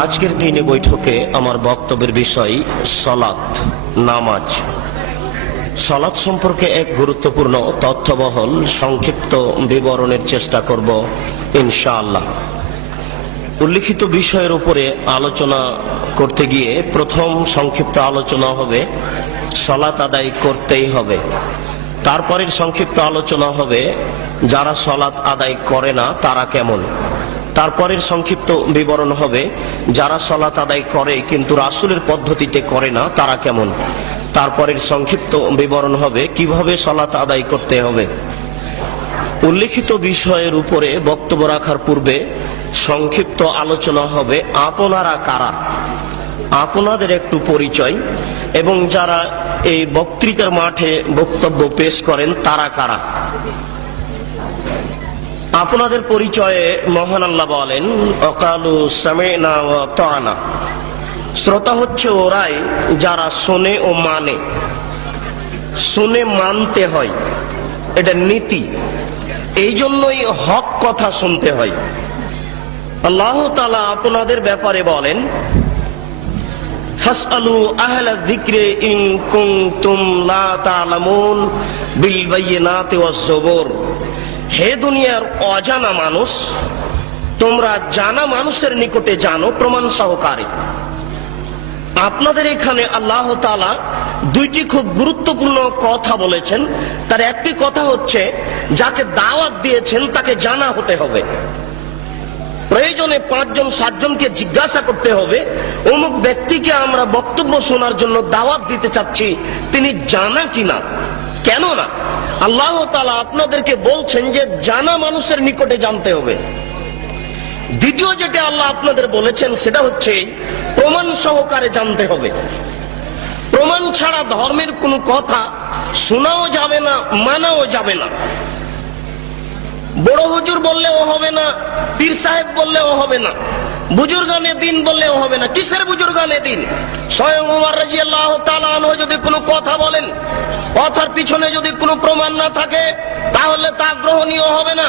আজকের দিনে বৈঠকে আমার বক্তব্যের বিষয় সালাত, নামাজ। সালাত সম্পর্কে এক গুরুত্বপূর্ণ তথ্যবহল সংক্ষিপ্ত বিবরণের চেষ্টা করব ইনশাআল্লাহ। উল্লিখিত বিষয়ের উপরে আলোচনা করতে গিয়ে প্রথম সংক্ষিপ্ত আলোচনা হবে সালাত আদায় করতেই হবে। তারপরের সংক্ষিপ্ত আলোচনা হবে যারা সালাত আদায় করে না তারা কেমন। তারপরের সংক্ষিপ্ত বিবরণ হবে যারা সালাত আদায় করে কিন্তু রাসূলের পদ্ধতিতে করে না তারা কেমন। তারপরের সংক্ষিপ্ত বিবরণ হবে কিভাবে সালাত আদায় করতে হবে। উল্লিখিত বিষয়ের উপরে বক্তব্য রাখার পূর্বে সংক্ষিপ্ত আলোচনা হবে আপনারা কারা, আপনাদের একটু পরিচয়, এবং যারা এই বক্তৃতার মাঠে বক্তব্য পেশ করেন তারা কারা। আপনাদের পরিচয়ে মহান আল্লাহ বলেন ওয়াকালু সামি'না ওয়া আতা'না। শ্রোতা হচ্ছে ওরাই যারা শোনে ও মানে। শুনে মানতে হয়, এটা নীতি। এই জন্যই হক কথা শুনতে হয়। আল্লাহ তাআলা আপনাদের ব্যাপারে বলেন ফাসআলু আহলা যিকরি ইন কুনতুম লা তা'লামুন বিল বায়িনাতি ওয়াজ যুবুর। হে দুনিয়ার অজানা মানুষ, তোমরা জানা মানুষের নিকটে জানো প্রমাণ সহকারে। আপনাদের এখানে আল্লাহ তাআলা দুইটি খুব গুরুত্বপূর্ণ কথা বলেছেন। তার একটি কথা হচ্ছে যাকে দাওয়াত দিয়েছেন তাকে জানা হতে হবে। প্রয়োজনে 5 জন 7 জনকে জিজ্ঞাসা করতে হবে অমুক ব্যক্তিকে আমরা বক্তব্য শোনার জন্য দাওয়াত দিতে চাচ্ছি, তিনি জানা কিনা। কেননা আল্লাহ তাআলা আপনাদেরকে বলছেন যে জানা মানুষের নিকটে জানতে হবে। দ্বিতীয় যেটা আল্লাহ আপনাদের বলেছেন সেটা হচ্ছে প্রমাণ সহকারে জানতে হবে। প্রমাণ ছাড়া ধর্মের কোনো কথা শোনাও যাবে না, মানাও যাবে না। বড় হুজুর বললেও হবে না, পীর সাহেব বললেও হবে না, বুজুর্গানে দিন বললেও হবে না। কিসের বুজুর্গানে দিন? স্বয়ং ওমর রাদিয়াল্লাহু তাআলা আনহু যদি কোনো কথা বলেন, কথার পিছনে যদি কোনো প্রমাণ না থাকে তাহলে তা গ্রহণীয় হবে না।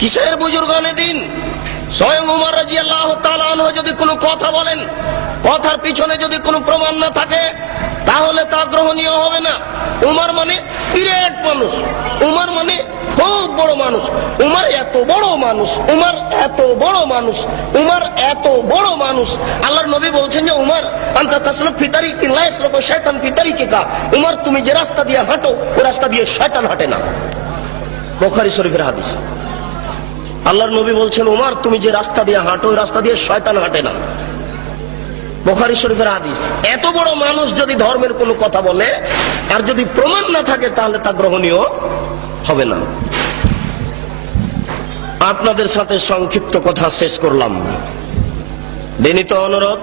কিসের বুজুর্গানে দিন? স্বয়ং ওমর রাদিয়াল্লাহু তাআলা আনহু যদি কোনো কথা বলেন, কথার পিছনে যদি কোনো প্রমাণ না থাকে তাহলে তা গ্রহণীয় হবে না। উমর মানে বিরাট মানুষ, উমর মানে খুব বড় মানুষ, উমর এত বড় মানুষ, উমর এত বড় মানুষ, উমর এত বড় মানুষ। আল্লাহর নবী বলছেন যে উমর আনতা তাসলুক ফি তারিকিন লা ইয়াসলুকু শাইতান ফি তারিকিকা। উমর তুমি যে রাস্তা দিয়ে হাঁটো ওই রাস্তা দিয়ে শয়তান হাঁটে না। বুখারী শরীফের হাদিস। আল্লাহর নবী বলছেন উমর তুমি যে রাস্তা দিয়ে হাঁটো ওই রাস্তা দিয়ে শয়তান হাঁটে না। বুখারী শরীফের হাদিস। এত বড় মানুষ যদি ধর্মের কোনো কথা বলে আর যদি প্রমাণ না থাকে তাহলে তা গ্রহণীয় হবে না। আপনাদের সাথে সংক্ষিপ্ত কথা শেষ করলাম। বিনীত অনুরোধ,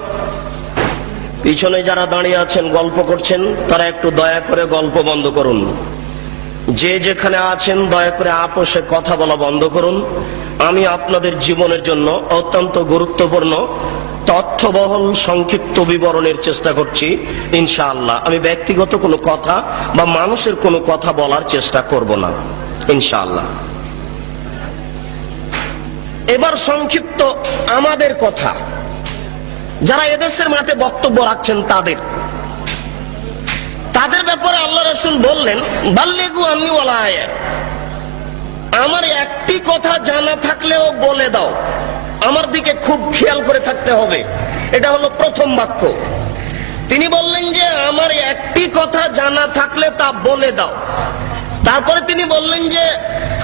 পিছনে যারা দাঁড়িয়ে আছেন গল্প করছেন তারা একটু দয়া করে গল্প বন্ধ করুন। যে যেখানে আছেন দয়া করে আপোষে কথা বলা বন্ধ করুন। আমি আপনাদের জীবনের জন্য অত্যন্ত গুরুত্বপূর্ণ তথ্যবহল সংক্ষিপ্ত বিবরণের চেষ্টা করছি ইনশাআল্লাহ। আমি ব্যক্তিগত কোনো কথা বা মানুষের কোনো কথা বলার চেষ্টা করব না ইনশাআল্লাহ। এবার সংক্ষিপ্ত আমাদের কথা, যারা এদেশের মাঠে বক্তব্য রাখছেন তাদের ব্যাপারে আল্লাহ রাসূল বললেন বাল্লিগু আন্নী ওয়ালা আয়া। আমার একটি কথা জানা থাকলেও বলে দাও। আমার দিকে খুব খেয়াল করে থাকতে হবে। এটা হলো প্রথম বাক্য। তিনি বললেন যে আমার একটি কথা জানা থাকলে তা বলে দাও। তারপরে তিনি বললেন যে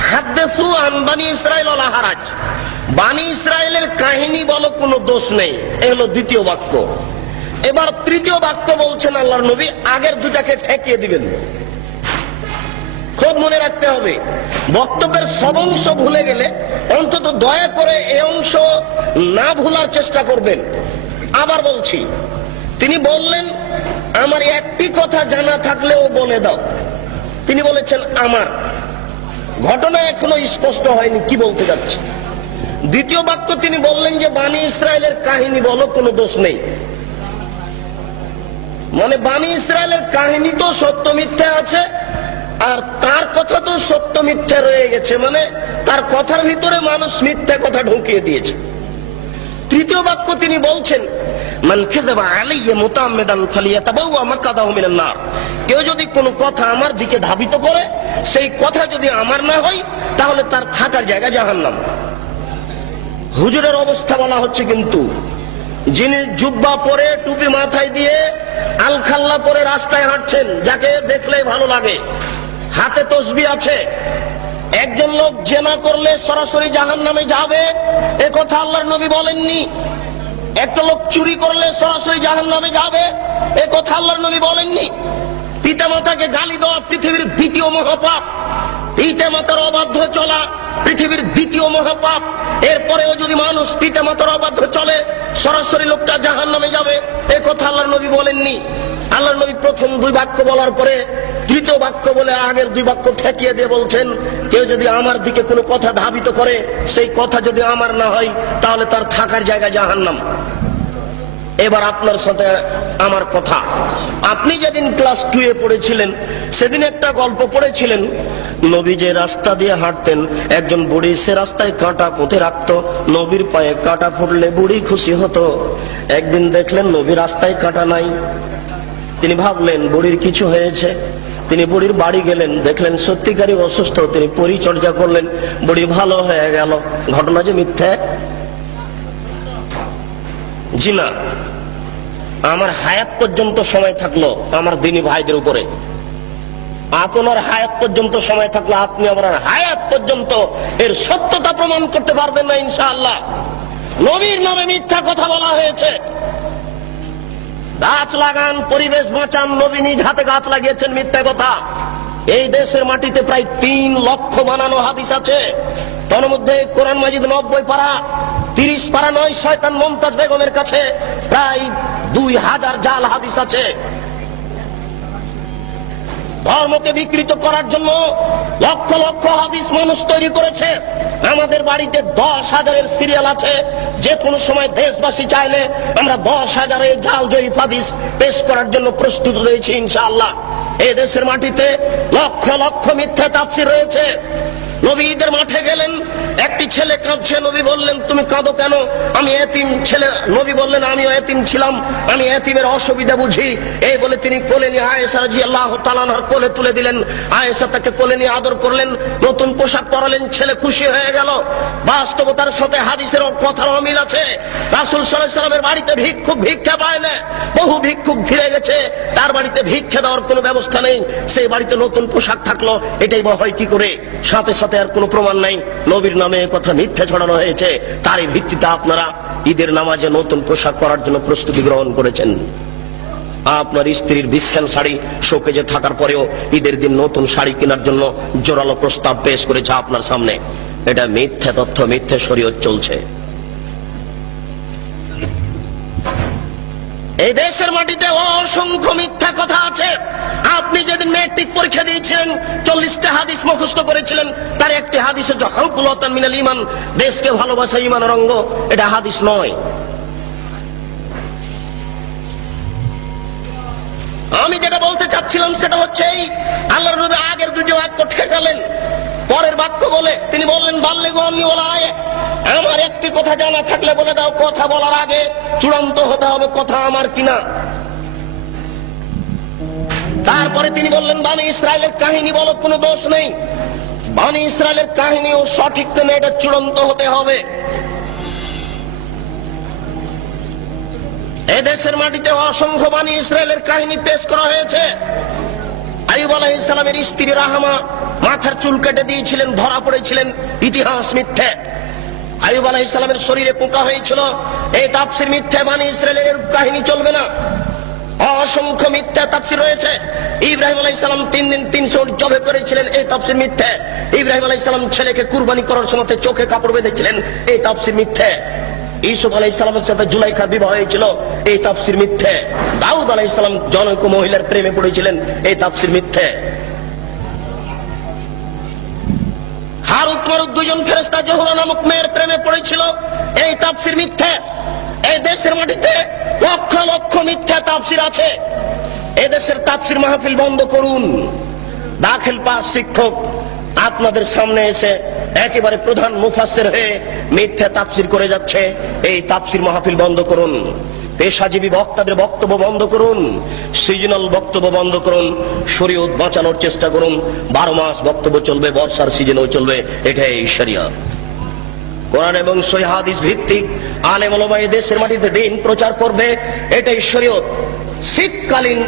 হাদ্দিসু আন বানি ইসরাঈল ওয়ালা হারাজ। বানি ইসরাইলের কাহিনী বলো, কোনো দোষ নেই। এই হলো দ্বিতীয় বাক্য। এবার তৃতীয় বাক্য বলছেন আল্লাহর নবী আগের দুটাকে ঠেকিয়ে দিবেন। খুব মনে রাখতে হবে, বক্তব্যের সব অংশ ভুলে গেলে অন্তত দয়া করে এই অংশ না ভুলার চেষ্টা করবেন। আবার বলছি, তিনি বললেন আমার একটি কথা জানা থাকলেও বলে দাও। তিনি বলেছেন আমার। ঘটনা এখনো স্পষ্ট হয়নি কি বলতে যাচ্ছে। দ্বিতীয় বাক্য তিনি বললেন যে বানি ইসরাইলের কাহিনী বলো, কোনো দোষ নেই। মানে বানি ইসরাইলের কাহিনী তো সত্য মিথ্যা আছে, আর তার কথা তো সত্য মিথ্যা রয়ে গেছে, মানে তার কথার ভিতরে মানুষ মিথ্যা কথা ঢুকিয়ে দিয়েছে। তৃতীয় বাক্য তিনি বলছেন, মান কাযাবা আলাইয়া মুতাআম্মিদান ফালিয়াতাবাওয়া মাকআদাহু মিনান নার। কেউ যদি কোনো কথা আমার দিকে ধাবিত করে, সেই কথা যদি আমার না হয়, তাহলে তার থাকার জায়গা জাহান্নাম। হুজুরের অবস্থা বলা হচ্ছে, কিন্তু যিনি জুব্বা পরে টুপি মাথায় দিয়ে আলখাল্লা পরে রাস্তায় হাঁটছেন, যাকে দেখলে ভালো লাগে, হাতে তসবিহ আছে, একজন লোক জেনা করলে সরাসরি জাহান্নামে যাবে, এ কথা আল্লাহর নবী বলেননি। একটা লোক চুরি করলে সরাসরি জাহান্নামে যাবে, এ কথা আল্লাহর নবী বলেননি। পিতামাতাকে গালি দেওয়া পৃথিবীর দ্বিতীয় মহাপাপ, পিতামাতার অবাধ্য চলা পৃথিবীর দ্বিতীয় মহাপাপ। এরপরেও যদি মানুষ পিতামাতার অবাধ্য চলে, সরাসরি লোকটা জাহান্নামে যাবে, এ কথা আল্লাহর নবী বলেননি। আল্লাহর নবী প্রথম দুই বাক্য বলার পরে তৃতীয় বাক্য বলে আগের দুই বাক্য ঠেকিয়ে দিয়ে বলছেন, কেউ যদি আমার দিকে কোনো কথা ধাবিত করে, সেই কথা যদি আমার না হয়, তাহলে তার থাকার জায়গা জাহান্নাম। এবার আপনার সাথে আমার কথা, আপনি যেদিন ক্লাস 2 এ পড়েছিলেন, সেদিন একটা গল্প পড়েছিলেন, নবী যে রাস্তা দিয়ে হাঁটতেন, একজন বুড়ি সে রাস্তায় কাঁটা পুঁতে রাখতো, নবীর পায়ে কাঁটা ফুটলে বুড়ি খুশি হতো। একদিন দেখলেন নবী রাস্তায় কাঁটা নাই, তিনি ভাবলেন বুড়ির কিছু হয়েছে। তিনি বুড়ির বাড়ি গেলেন, দেখলেন সত্যিকারই অসুস্থ, তিনি পরিচর্যা করলেন, বুড়ি ভালো হয়ে গেল। ঘটনা যে মিথ্যা? জি না। আমার হায়াত পর্যন্ত সময় থাকলো আমার দিনী ভাইদের উপরে, আপনার হায়াত পর্যন্ত সময় থাকলো আপনি আমার হায়াত পর্যন্ত এর সত্যতা প্রমাণ করতে পারবেন না ইনশাআল্লাহ। নবীর নামে মিথ্যা কথা বলা হয়েছে। গাছ লাগান, পরিবেশ বাঁচান, নবী নিজ হাতে গাছ লাগিয়েছেন, মিথ্যা কথা। এই দেশের মাটিতে প্রায় 3 লক্ষ বানানো হাদিস আছে, তার মধ্যে কোরআন মাজিদ 90 পারা, 30 পারা নয়, শয়তান মুমতাজ বেগমের কাছে প্রায় 2000 জাল হাদিস আছে। ধর্মকে বিকৃত করার জন্য লক্ষ লক্ষ হাদিস মানুষ তৈরি করেছে। আমাদের বাড়িতে 10,000-এর সিরিয়াল আছে, যে কোনো সময় দেশবাসী চাইলে আমরা 10,000-এর জাল জয়ীফ হাদিস পেশ করার জন্য প্রস্তুত রয়েছি ইনশাআল্লাহ। এই দেশের মাটিতে লক্ষ লক্ষ মিথ্যা তাফসীর রয়েছে। নবী ঈদের মাঠে গেলেন, একটি ছেলে কাঁদছে, নবী বললেন তুমি কাঁদো কেন? আমি এতিম ছেলে। নবী বললেন আমিও এতিম ছিলাম, আমি এতিমের অসুবিধা বুঝি। এই বলে তিনি কোলে নিয়ে আয়েশা রাদিয়াল্লাহু তাআলা আনহার কোলে তুলে দিলেন। আয়েশা তাকে কোলে নিয়ে আদর করলেন, নতুন পোশাক পরালেন, ছেলে খুশি হয়ে গেল। বাস্তবতার সাথে হাদিসের কথার অমিল আছে। রাসূল সাল্লাল্লাহু আলাইহি ওয়াসাল্লামের বাড়িতে ভিক্ষুক ভিক্ষা পায় না, বহু ভিক্ষুক ফিরে গেছে, তার বাড়িতে ভিক্ষা দেওয়ার কোনো ব্যবস্থা নেই, সেই বাড়িতে নতুন পোশাক থাকলো, এটাই বা হয় কি করে? সাথে সাথে আর কোনো প্রমাণ নাই, নবীর নামে কথা মিথ্যা ছড়ানো হয়েছে। তারই ভিত্তিতে আপনারা ঈদের নামাজে নতুন পোশাক পরার জন্য প্রস্তুতি গ্রহণ করেছেন। আপনার স্ত্রীর বিছখান শাড়ি শোকেজে থাকার পরেও ঈদের দিন নতুন শাড়ি কেনার জন্য জোরালো প্রস্তাব পেশ করেছে আপনার সামনে। এটা মিথ্যা তথ্য, মিথ্যা শরীয়ত চলছে। এই দেশের মাটিতে অসংখ্য মিথ্যা কথা আছে। আপনি যেদিন ম্যাট্রিক পরীক্ষা দিয়েছিলেন, 40টা হাদিস মুখস্থ করেছিলেন, তার একটি হাদিস হচ্ছে হুব্বুল্লাতান মিনাল ঈমান, দেশকে ভালোবাসা ঈমানের অঙ্গ। এটা হাদিস নয়। আমি যেটা বলতে চাচ্ছিলাম সেটা হচ্ছে এই, আল্লাহর নবী আগের দুটো বাক্য ঠেকালেন, পরের বাক্য বলে তিনি বললেন বাল্লিগু আন্নী ওয়ালা আয়া। আমার একটি কথা জানা থাকলে বলে দাও। কথা বলার আগে চূড়ান্ত হতে হবে কথা আমার কিনা। তারপরে তিনি বললেন বনী ইসরায়েলের কাহিনী বলো, কোনো দোষ নেই। বনী ইসরায়েলের কাহিনীও সঠিক কিনা এটা চূড়ান্ত হতে হবে। এই দেশের মাটিতে অসংখ্য বনী ইসরায়েলের কাহিনী পেশ করা হয়েছে। আইয়ুব আলাইহিস সালামের স্ত্রী রাহমা মাথার চুল কেটে দিয়েছিলেন, ধরা পড়েছিলেন, ইতিহাস মিথ্যে। আইয়ুব আলাইহিস সালামের শরীরে পোকা হয়েছিল, এই তাফসীর মিথ্যে। বনী ইসরায়েলের কাহিনী চলবে না। অসংখ্য মিথ্যা তাফসীর রয়েছে। ইব্রাহিম আলাইহিস সালাম 3 দিন 300 উট জবে করেছিলেন, এই তাফসীর মিথ্যে। ইব্রাহিম আলাইহিস সালাম ছেলেকে কুরবানি করার সময় চোখে কাপড় বেঁধেছিলেন, এই তাফসীর মিথ্যে। ইউসুফ আলাইহিস সালামের সাথে জুলাইখার বিবাহ হয়েছিল, এই তাফসীর মিথ্যে। দাউদ আলাইহিস সালাম জনৈক মহিলার প্রেমে পড়েছিলেন, এই তাফসীর মিথ্যে। হারুত মারুত দুজন ফেরেশতা জোহরা নামক মেয়ের প্রেমে পড়েছিল, এই তাফসীর মিথ্যে। এই দেশের মাটিতে লক্ষ লক্ষ মিথ্যা তাফসীর আছে। এই দেশের তাফসীর মাহফিল বন্ধ করুন। দাখিল পাস শিক্ষক আপনাদের সামনে এসে একেবারে প্রধান মুফাসসির হয়ে মিথ্যা তাফসীর করে যাচ্ছে। এই তাফসীর মাহফিল বন্ধ করুন, পেশাজীবী বক্তাদের বক্তব্য বন্ধ করুন, সিজনাল বক্তব্য বন্ধ করুন, শরীয়ত বাঁচানোর চেষ্টা করুন। 12 মাস বক্তব্য চলবে, বর্ষার সিজনেও চলবে, এটাই শরিয়ত। কোরআন এবং সহিহ হাদিস ভিত্তিক আলেম ওলামা এই দেশের মাটিতে দিন প্রচার করবে, এটাই শরিয়ত। শীতকালীন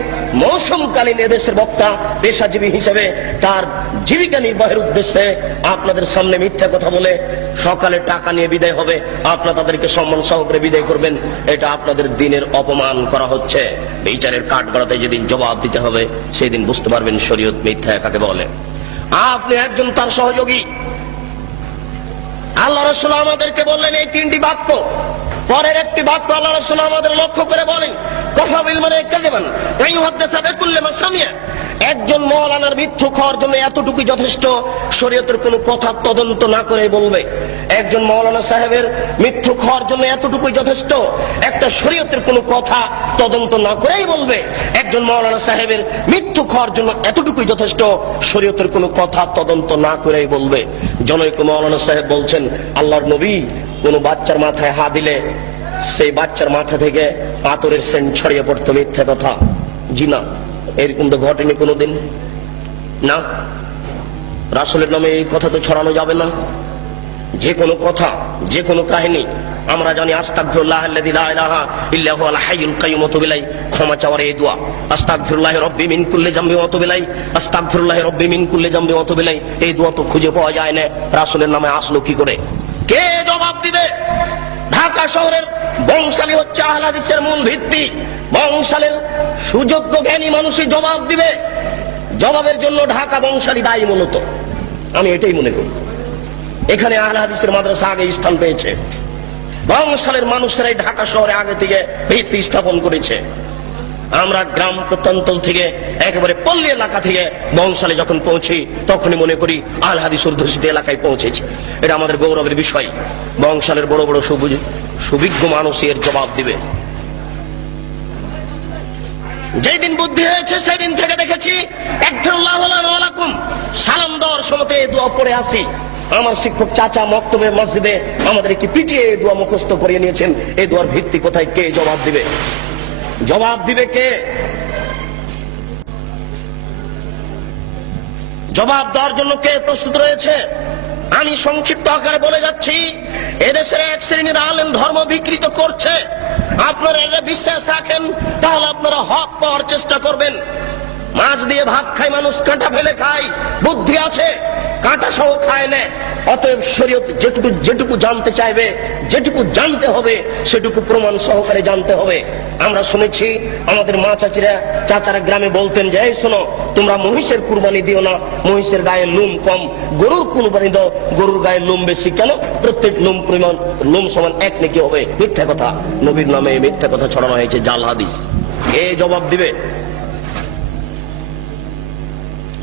মৌসুমকালীন এদেশের বক্তা পেশাজীবী হিসেবে তার জীবিকা নির্বাহের উদ্দেশ্যে আপনাদের সামনে মিথ্যা কথা বলে সকালে টাকা নিয়ে বিদায় হবে, আপনারা তাদেরকে সম্মান সহকারে বিদায় করবেন, এটা আপনাদের দিনের অপমান করা হচ্ছে। বিচারের কাঠগড়াতে যেদিন জবাব দিতে হবে সেদিন বুঝতে পারবেন শরীয়ত মিথ্যা কাকে বলে। আপনি একজন তার সহযোগী। আল্লাহ রাসূল আমাদেরকে বললেন এই 3টি বাক্য, পরের একটি বাক্য আল্লাহ রাসূল আমাদের লক্ষ্য করে বলেন, কাফা বিল মারই কাযিবান ওয়া ইউহাদ্দিসু বিকুল্লি মা সামিআ। একজন মাওলানার মিথ্যুক হওয়ার জন্য এতটুকুই যথেষ্ট, শরীয়তের কোনো কথা তদন্ত না করে বলবে। একজন মাওলানা সাহেবের মিথ্যুক হওয়ার জন্য এতটুকুই যথেষ্ট, একটা শরীয়তের কোনো কথা তদন্ত না করেই বলবে। একজন মাওলানা সাহেবের মিথ্যুক হওয়ার জন্য এতটুকুই যথেষ্ট, শরীয়তের কোনো কথা তদন্ত না করেই বলবে। জনৈক মাওলানা সাহেব বলছেন, আল্লাহর নবী কোনো বাচ্চার মাথায় হাত দিলে সেই বাচ্চার মাথা থেকে আতরের সেন্ট ছড়িয়ে পড়তো, মিথ্যা কথা। জি না, এরকম তো ঘটেনি কোনোদিন। না, রাসূলের নামে এই কথা তো ছড়ানো যাবে না। যে কোনো কথা, যে কোনো কাহিনী আমরা জানি আস্তাগফিরুল্লাহ আল্লাযী লা ইলাহা ইল্লা হুয়াল হাইয়ুল কাইয়্যুম, ক্ষমা চাওয়ার এই দোয়া, আস্তাগফিরুল্লাহ রাব্বি মিন কুল্লি যামবি ওয়া আতুবু ইলাইহি, আস্তাগফিরুল্লাহ রাব্বি মিন কুল্লি যামবি ওয়া আতুবু ইলাইহি। এই দোয়া তো খুঁজে পাওয়া যায় না, রাসূলের নামে আসলো কি করে? কে জবাব দিবে? ঢাকা শহরের বংশালী হচ্ছে আহলে হাদিসের মূল ভিত্তি। বংশালের সুযোগ্য জ্ঞানী মানুষই জবাব দিবে। জবাবের জন্য ঢাকা বংশালী দায়ী মূলত, আমি এটাই মনে করি। এখানে আহলে হাদিসের মাদ্রাসা আগে স্থান পেয়েছে, বংশালের মানুষেরাই ঢাকা শহরে আগে থেকে ভিত্তি স্থাপন করেছে। আমরা গ্রাম প্রত্যন্তল থেকে একেবারে পল্লী এলাকা থেকে বংশালে যখন পৌঁছি তখনই মনে করি আহলে হাদিস অধ্যুষিত এলাকায় পৌঁছেছি। এটা আমাদের গৌরবের বিষয়। বংশালের বড় বড় সুবিজ্ঞ মানুষ এর জবাব দিবে। যেই দিন বুদ্ধি হয়েছে সেই দিন থেকে দেখেছি আস্তাগফিরুল্লাহ লানা ওয়া লাকুম সালাম দেওয়ার সময়তে এই দোয়া পড়ে আসি। আমার শিক্ষক চাচা মক্তবে মসজিদে আমাদেরকে পিটিয়ে এই দোয়া মুখস্থ করিয়ে নিয়েছেন। এই দোয়ার ভিত্তি কোথায়? কে জবাব দিবে? জবাব দিবে কে? জবাব দেওয়ার জন্য কে প্রস্তুত রয়েছে? আমি সংক্ষিপ্ত আকারে বলে যাচ্ছি, এদেশের এক শ্রেণীর আলেম ধর্ম বিকৃত করছে। আপনারা এটা বিশ্বাস রাখেন, তাহলে আপনারা হক পাওয়ার চেষ্টা করবেন। মাছ দিয়ে ভাত খায় মানুষ, কাঁটা ফেলে খায়। বুদ্ধি আছে, কাঁটা সহ খায় না। অতএব শরীয়ত যেটুকু জানতে চাইবে, যেটুকু জানতে হবে সেটুকু প্রমাণ সহকারে জানতে হবে। আমরা শুনেছি আমাদের মা চাচারা গ্রামে বলতেন যে, এই শোনো, তোমরা মহিষের কুরবানি দিও না, মহিষের গায়ে লোম কম। গরুর কুরবানি দাও, গরুর গায়ে লোম বেশি। কেন? প্রত্যেক লোম সমান এক নেকি হবে। মিথ্যা কথা, নবীর নামে মিথ্যা কথা ছড়ানো হয়েছে, জাল হাদিস। এ জবাব দিবে।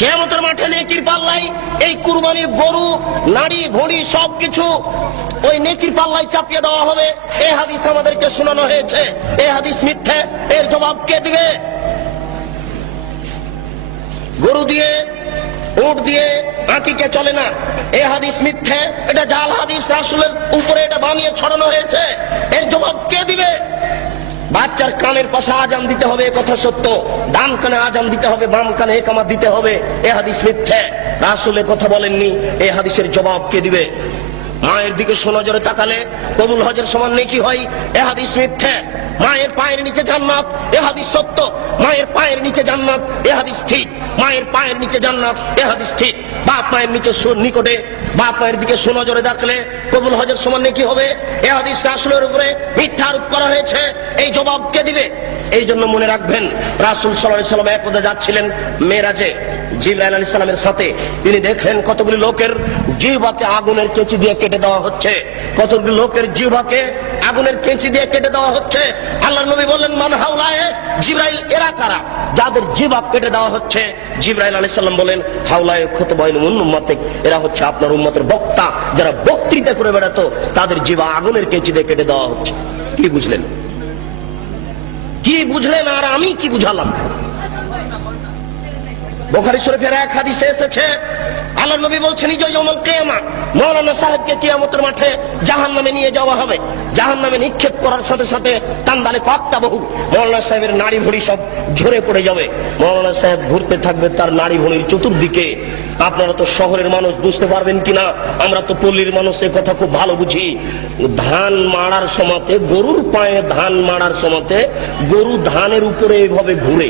কিয়ামতের মাঠে নেকির পাল্লাই এই কুরবানির গরু, নারী, ভুঁড়ি সবকিছু ওই নেকির পাল্লাই চাপিয়ে দেওয়া হবে। এই হাদিস আমাদেরকে শোনানো হয়েছে। এই হাদিস মিথ্যে, এর জবাব কে দিবে? গরু দিয়ে, উট দিয়ে আকিকে চলে না, এই হাদিস মিথ্যে, এটা জাল হাদিস। রাসূলের উপরে এটা বানিয়ে ছড়ানো হয়েছে। এর জবাব কে দিবে? বাচ্চার কানের পাশে আজান দিতে হবে, কথা সত্য। ডান কানে আজান দিতে হবে, বাম কানে ইকামত দিতে হবে, এ হাদিস মিথ্যে। রাসূল কথা বলেননি, এই হাদিসের জবাব কে দিবে? মায়ের দিকে সোনজরে তাকালে কবুল হজের সমান নেকি হয়, এ হাদিস মিথ্যে। মায়ের পায়ের নিচে জান্নাত, এ হাদিস সত্য। মায়ের পায়ের নিচে জান্নাত, এ হাদিস ঠিক। মায়ের পায়ের নিচে জান্নাত, এ হাদিস ঠিক। বাপ মায়ের নিকটে বাপ মায়ের দিকে সোনজরে দেখলে কবুল হজের সমান নেকি হবে, এ হাদিস রাসূলের উপরে মিথ্যা আরোপ করা হয়েছে। এই জবাব কে দিবে? এই জন্য মনে রাখবেন, রাসূল সাল্লাল্লাহু আলাইহি ওয়াসাল্লাম একদা যাচ্ছিলেন মেরাজে জিবরাইল আলাইহিস সালামের সাথে। তিনি দেখলেন কতগুলি লোকের জিহ্বাকে আগুনের কেঁচি দিয়ে কেটে দেওয়া হচ্ছে। কতগুলি লোকের জিহ্বাকে আগুনের কেঁচি দিয়ে কেটে দেওয়া হচ্ছে। আল্লাহর নবী বললেন, মান হাওলায়ে জিবরাইল, এরা কারা যাদের জিহ্বা কেটে দেওয়া হচ্ছে? জিবরাইল আলাইহিস সালাম বলেন, হাওলায়ে খুতবাইনুল উম্মাতিক, এরা হচ্ছে আপনার উম্মতের বক্তা, যারা বক্তৃতা করে বেড়াতো, তাদের জিহ্বা আগুনের কেঁচি দিয়ে কেটে দেওয়া হচ্ছে। কি বুঝলেন? কি বুঝলেন? আর আমি কি বুঝালাম? বুখারী শরীফের এক হাদিসে এসেছে, আল্লাহ নবী বলছেন ইয়াউমুল কিয়ামা, মাওলানা সাহেবকে কিয়ামতের মাঠে জাহান্নামে নিয়ে যাওয়া হবে। জাহান্নামে নিক্ষেপ করার সাথে সাথে তান্দালে কক্তা বহু মাওলানা সাহেবের নাড়ি ভুঁড়ি সব ঝরে পড়ে যাবে। মাওলানা সাহেব ঘুরতে থাকবে তার নাড়ি ভুঁড়ির চতুর্দিকে। আপনারা তো শহরের মানুষ, বুঝতে পারবেন কিনা, আমরা তো পল্লীর মানুষ, এই কথা খুব ভালো বুঝি। ধান মাড়ার সময়তে, গরুর পায়ে ধান মাড়ার সময়তে গরু ধানের উপরে এইভাবে ঘুরে,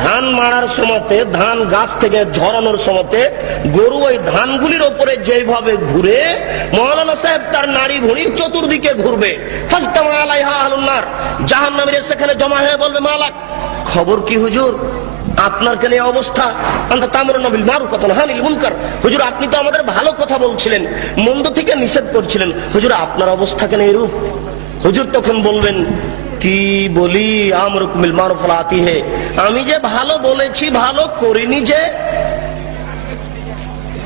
ধান মারার সময়তে, ধান গাছ থেকে ঝরানোর সময়তে গরু ওই ধানগুলির উপরে যেভাবে ঘুরে, মাওলানা সাহেব তার নাড়ি ভুঁড়ির চতুর্দিকে ঘুরবে। ফাস্তামা আলাইহা আহলুন নার, জাহান্নামীরা সেখানে জমা হয়ে বলবে, মালাক, খবর কি হুজুর, আপনার কেন এই অবস্থা? আনতা তা'মুরুনা বিল মারুফ ওয়া তানহা আনিল মুনকার। হুজুর, আপনি তো আমাদের ভালো কথা বলছিলেন, মন্দ থেকে নিষেধ করছিলেন, হুজুর আপনার অবস্থা কেন এরূপ? হুজুর তখন বলবেন, কি বলি, আমরুকুম বিল মারুফ ওয়া আতি হে, আমি যে ভালো বলেছি ভালো করিনি যে।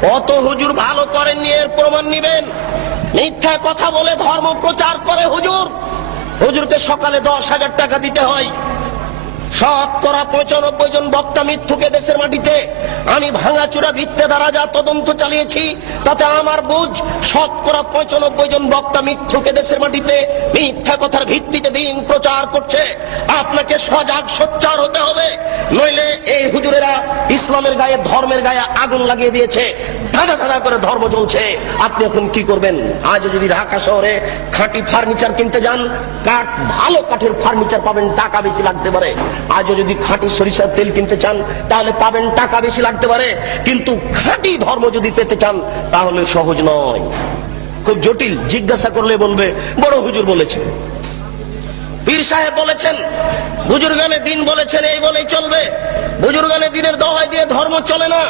কত হুজুর ভালো করেননি, এর প্রমাণ নিবেন। মিথ্যা কথা বলে ধর্ম প্রচার করে হুজুর। হুজুরকে সকালে 10,000 টাকা দিতে হয়। শতকরা 95 জন বক্তা মিথ্যুকে দেশের মাটিতে। আমি ভাঙাচুরা ভিত্তে দ্বারা যা তদন্ত চালিয়েছি তাতে আমার বুঝ, শতকরা 95 জন বক্তা মিথ্যুকে দেশের মাটিতে মিথ্যা কথার ভিত্তিতে দিন প্রচার করছে। আপনাকে সজাগ সোচ্চার হতে হবে, নইলে এই হুজুরেরা ইসলামের গায়ে, ধর্মের গায়ে আগুন লাগিয়ে দিয়েছে। ধাঁধা ধাঁধা করে ধর্ম চলছে। আপনি এখন কি করবেন? আজ যদি ঢাকা শহরে খাঁটি ফার্নিচার কিনতে যান, কাঠ, ভালো কাঠের ফার্নিচার পাবেন, টাকা বেশি লাগতে পারে। আজও যদি খাঁটি সরিষার তেল কিনতে চান তাহলে পাবেন, টাকা বেশি লাগতে পারে। কিন্তু খাঁটি ধর্ম যদি পেতে চান তাহলে সহজ নয়, খুব জটিল। জিজ্ঞাসা করলে বলবে বড় হুজুর বলেছেন, পীর সাহেব বলেছেন, বুজুর্গানে দিন বলেছেন, এই বলেই চলবে। বুজুর্গানে দিনের দোহাই দিয়ে ধর্ম চলে না।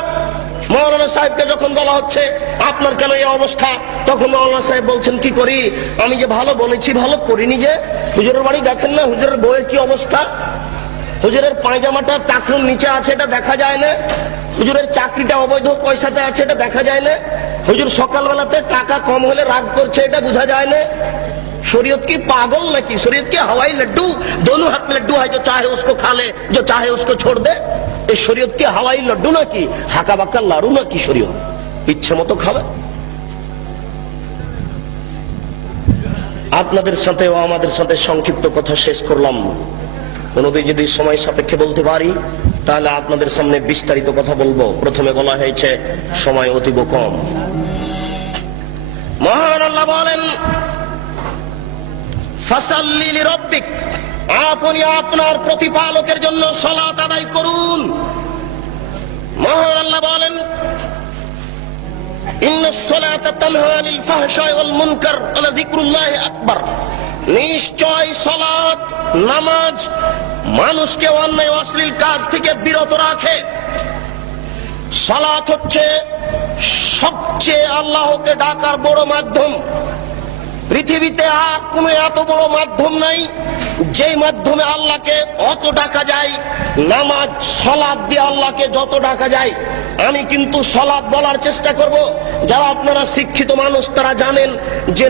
মাওলানা সাহেবকে যখন বলা হচ্ছে আপনার কেন এই অবস্থা, তখন মাওলানা সাহেব বলছেন, কি করি, আমি যে ভালো বলেছি ভালো করিনি যে। হুজুরের বাড়ি দেখেন না, হুজুরের বউয়ের কি অবস্থা, হুজুরের পায়জামাটা টাকনুর নিচে আছে, এটা দেখা যায় না। হুজুরের চাকরিটা অবৈধ পয়সাতে আছে, এটা দেখা যায় না। হুজুর সকালবেলাতে টাকা কম হলে রাগ করছে, এটা বোঝা যায় না। शरीयत की पागल नाकि, शरीयत के हवाई लड्डू, दोनों हाथ में लड्डू है, जो चाहे उसको खा ले, जो चाहे उसको छोड़ दे। ये शरीयत के हवाई लड्डू नाकि, हाका बाक्का लाड़ू नाकि शरीयत, इच्छा मतो खावे। আপনাদের সাথে ও আমাদের সাথে সংক্ষিপ্ত কথা শেষ করলাম। কোনোদিন যদি সময় সাপেক্ষে বলতে পারি তাহলে আপনাদের সামনে বিস্তারিত কথা বলবো। প্রথমে বলা হয়েছে সময় অতীব কম। মহান আল্লাহ বলেন, ফাসাল্লি লিরাব্বিক, আপনি আপনার প্রতিপালকের জন্য সালাত আদায় করুন। মহান আল্লাহ বলেন, ইন্নাস সালাতা তানহা আনিল ফাহশাই ওয়াল মুনকার ওয়া যিকরুল্লাহি আকবার। নিশ্চয় সালাত, নামাজ মানুষকে অন্যায় অশ্লীল কাজ থেকে বিরত রাখে। সালাত হচ্ছে সবচেয়ে আল্লাহকে ডাকার বড় মাধ্যম। পৃথিবীতে আর কোনো এত বড় মাধ্যম নাই যেই মাধ্যমে আল্লাহকে অত ডাকা যায়। নামাজ, সালাত দিয়ে আল্লাহকে যত ডাকা যায়। আমি কিন্তু সালাত বলার চেষ্টা করব। যারা আপনারা শিক্ষিত মানুষ তারা জানেন যে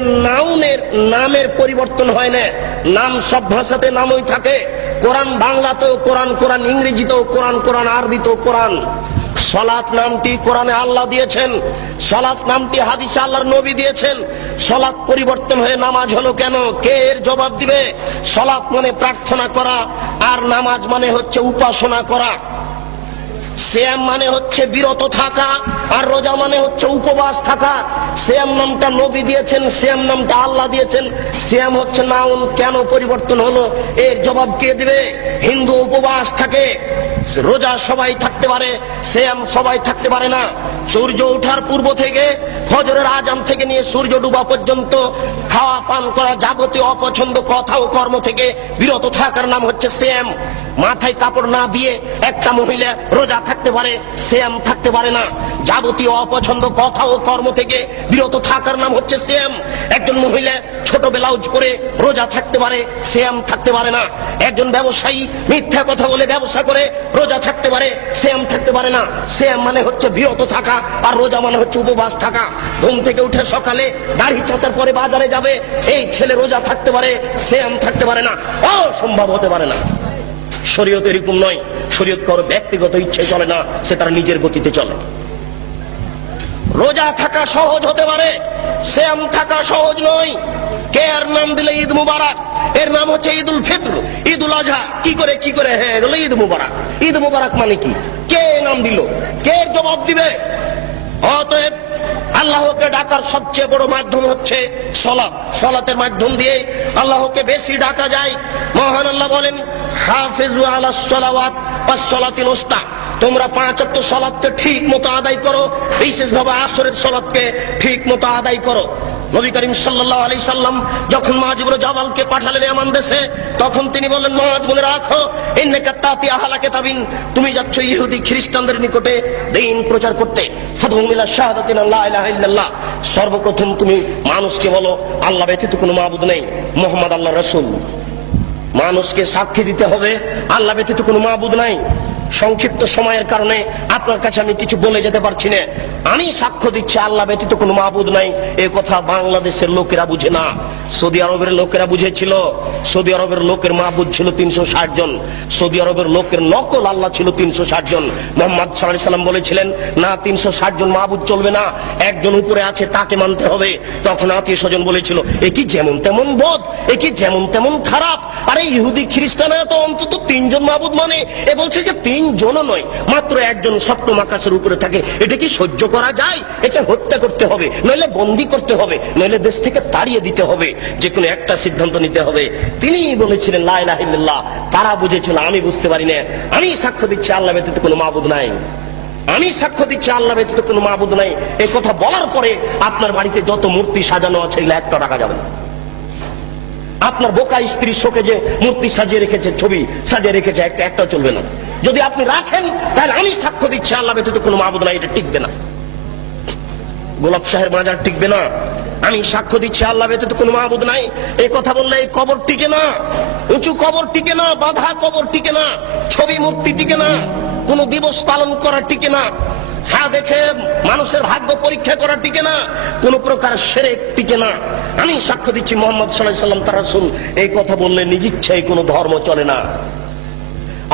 নামের পরিবর্তন হয় না, নাম সব ভাষাতে নামই থাকে। কোরআন বাংলাতেও কোরআন, কোরআন ইংরেজিতেও কোরআন, কোরআন আরবিতেও কোরআন। সালাত নামটি কোরআনে আল্লাহ দিয়েছেন, সালাত নামটি হাদিসে আল্লাহর নবী দিয়েছেন। সালাত পরিবর্তন হয়ে নামাজ হলো কেন? কে এর জবাব দিবে? সালাত মানে প্রার্থনা করা, আর নামাজ মানে হচ্ছে উপাসনা করা। সিয়াম মানে হচ্ছে বিরত থাকা, আর রোজা মানে হচ্ছে উপবাস থাকা। সিয়াম নামটা নবী দিয়েছেন, সিয়াম নামটা আল্লাহ দিয়েছেন। সিয়াম হচ্ছে নাউন, কেন পরিবর্তন হলো এর জবাব কে দিবে? হিন্দু উপবাস থাকে, রোজা সবাই থাকতে পারে, সিয়াম সবাই থাকতে পারে না। সূর্য ওঠার পূর্ব থেকে ফজরের আজান থেকে নিয়ে সূর্য ডুবা পর্যন্ত খাওয়া পান করা যাবতীয় অপছন্দ কথা ও কর্ম থেকে বিরত থাকার নাম হচ্ছে সিয়াম। মাথায় কাপড় না দিয়ে একটা মহিলা রোজা থাকতে পারে, সিয়াম থাকতে পারে না। যাবতীয় অপছন্দ কথা ও কর্ম থেকে বিরত থাকার নাম হচ্ছে সিয়াম। একজন মহিলা ছোট ব্লাউজ পরে রোজা থাকতে পারে, সিয়াম থাকতে পারে না। একজন ব্যবসায়ী মিথ্যা কথা বলে ব্যবসা করে রোজা থাকতে পারে, সিয়াম থাকতে পারে না। সিয়াম মানে হচ্ছে বিরত থাকা, আর রোজা মানে হচ্ছে উপবাস থাকা। ঘুম থেকে উঠে সকালে দাড়ি চাচার পরে বাজারে যাবে, এই ছেলে রোজা থাকতে পারে, সিয়াম থাকতে পারে না, অসম্ভব হতে পারে না। শরীয়ত এরকম নয়। শরীয়ত কারো ব্যক্তিগত ইচ্ছে চলে না, সে তার নিজের গতিতে চলে। রোজা থাকা সহজ হতে পারে, সিয়াম থাকা সহজ নয়। কে এর নাম দিলে ঈদ মুবারক, এর নাম হচ্ছে ঈদুল ফিতর, ঈদুল আজহা। কি করে হ্যাঁ এগুলো ঈদ মুবারক। ঈদ মুবারক মানে কি? কে নাম দিল? কে জবাব দিবে? অতএব আল্লাহকে ডাকার সবচেয়ে বড় মাধ্যম হচ্ছে সালাত। সালাতের মাধ্যম দিয়ে আল্লাহকে বেশি ডাকা যায়। মহান আল্লাহ বলেন, হাফিজু আলাস সালাওয়াত ওয়াস সালাতিল উস্তা, তোমরা 5 ওয়াক্ত সালাতকে ঠিক মতো আদায় করো, বিশেষভাবে আসরের সালাতকে ঠিক মতো আদায় করো। নবী করিম সাল্লাল্লাহু আলাইহি সাল্লাম যখন মুআয ইবনে জাবালকে পাঠালেন ইয়ামান দেশে, তখন তিনি বললেন, মুআয মনে রাখো, ইন্নাকা তাতি আহলা কিতাবিন, তুমি যাচ্ছ ইহুদি খ্রিস্টানদের নিকটে দ্বীন প্রচার করতে। ফাদহু ইলা শাহাদাতি লা ইলাহা ইল্লাল্লাহ, সর্বপ্রথম তুমি মানুষকে বলো আল্লাহ ব্যতীত কোনো মাবুদ নেই, মুহাম্মদ আল্লাহর রাসূল। মানুষকে সাক্ষী দিতে হবে আল্লাহ ব্যতীত কোনো মাবুদ নাই। সংক্ষিপ্ত সময়ের কারণে আপনার কাছে আমি কিছু বলে যেতে পারছি না। আমি সাক্ষ্য দিচ্ছি আল্লাহ ব্যতীত কোনো মাবুদ নাই, এই কথা বাংলাদেশের লোকেরা বুঝে না, সৌদি আরবের লোকেরা বুঝেছিল। সৌদি আরবের লোকের মাবুদ ছিল 360 জন, সৌদি আরবের লোকের নকল আল্লাহ ছিল 360 জন। মুহাম্মদ সাল্লাল্লাহু আলাইহি সাল্লাম বলেছিলেন, না 360 জন মাবুদ চলবে না, একজন উপরে আছে তাকে মানতে হবে। তখন আত্মীয় স্বজন বলেছিল, এ কি যেমন তেমন বদ, এ কি যেমন তেমন খারাপ, আরে ইহুদি খ্রিস্টানরা তো অন্তত 3 জন মাবুদ মানে, এ বলছে যে 3 জনও নয়, মাত্র একজন সপ্তম আকাশের উপরে থাকে, এটা কি সহ্য করা যায়? একে হত্যা করতে হবে, নইলে বন্দী করতে হবে, নইলে দেশ থেকে তাড়িয়ে দিতে হবে, যে কোনো একটা সিদ্ধান্ত নিতে হবে। তিনি বলেছিলেন লা ইলাহা ইল্লাল্লাহ। তারা বুঝেছিল, আমি বুঝতে পারি না। আমি সাক্ষ্য দিচ্ছি আল্লাহ ব্যতীত কোনো মাবুদ নাই, আমি সাক্ষ্য দিচ্ছি আল্লাহ ব্যতীত কোনো মাবুদ নাই। এই কথা বলার পরে আপনার বাড়িতে যত মূর্তি সাজানো আছে এগুলো একটা রাখা যাবে না। আপনার বোকা স্ত্রীর শোকে যে মূর্তি সাজিয়ে রেখেছে, ছবি সাজিয়ে রেখেছে, একটা চলবে না। যদি আপনি রাখেন তাহলে আমি সাক্ষ্য দিচ্ছি আল্লাহ ব্যতীত কোনো মাবুদ নাই, এটা টিকবে না। গোলাপ শাহের মাজার টিকবে না। আমি সাক্ষ্য দিচ্ছি আল্লাহ ব্যতীত কোনো মাবুদ নাই, এই কথা বললে এই কবর টিকে না, উঁচু কবর টিকে না, বাঁধা কবর টিকে না, ছবি মূর্তি টিকে না, কোন দিবস পালন করা টিকে না, হ্যাঁ দেখে মানুষের ভাগ্য পরীক্ষা করা টিকে না, কোন প্রকার শিরক টিকে না। আমি সাক্ষ্য দিচ্ছি মুহাম্মদ সাল্লাল্লাহু আলাইহি সাল্লাম তার রাসূল। এই কথা বললে নিজ ইচ্ছায় কোনো ধর্ম চলে না।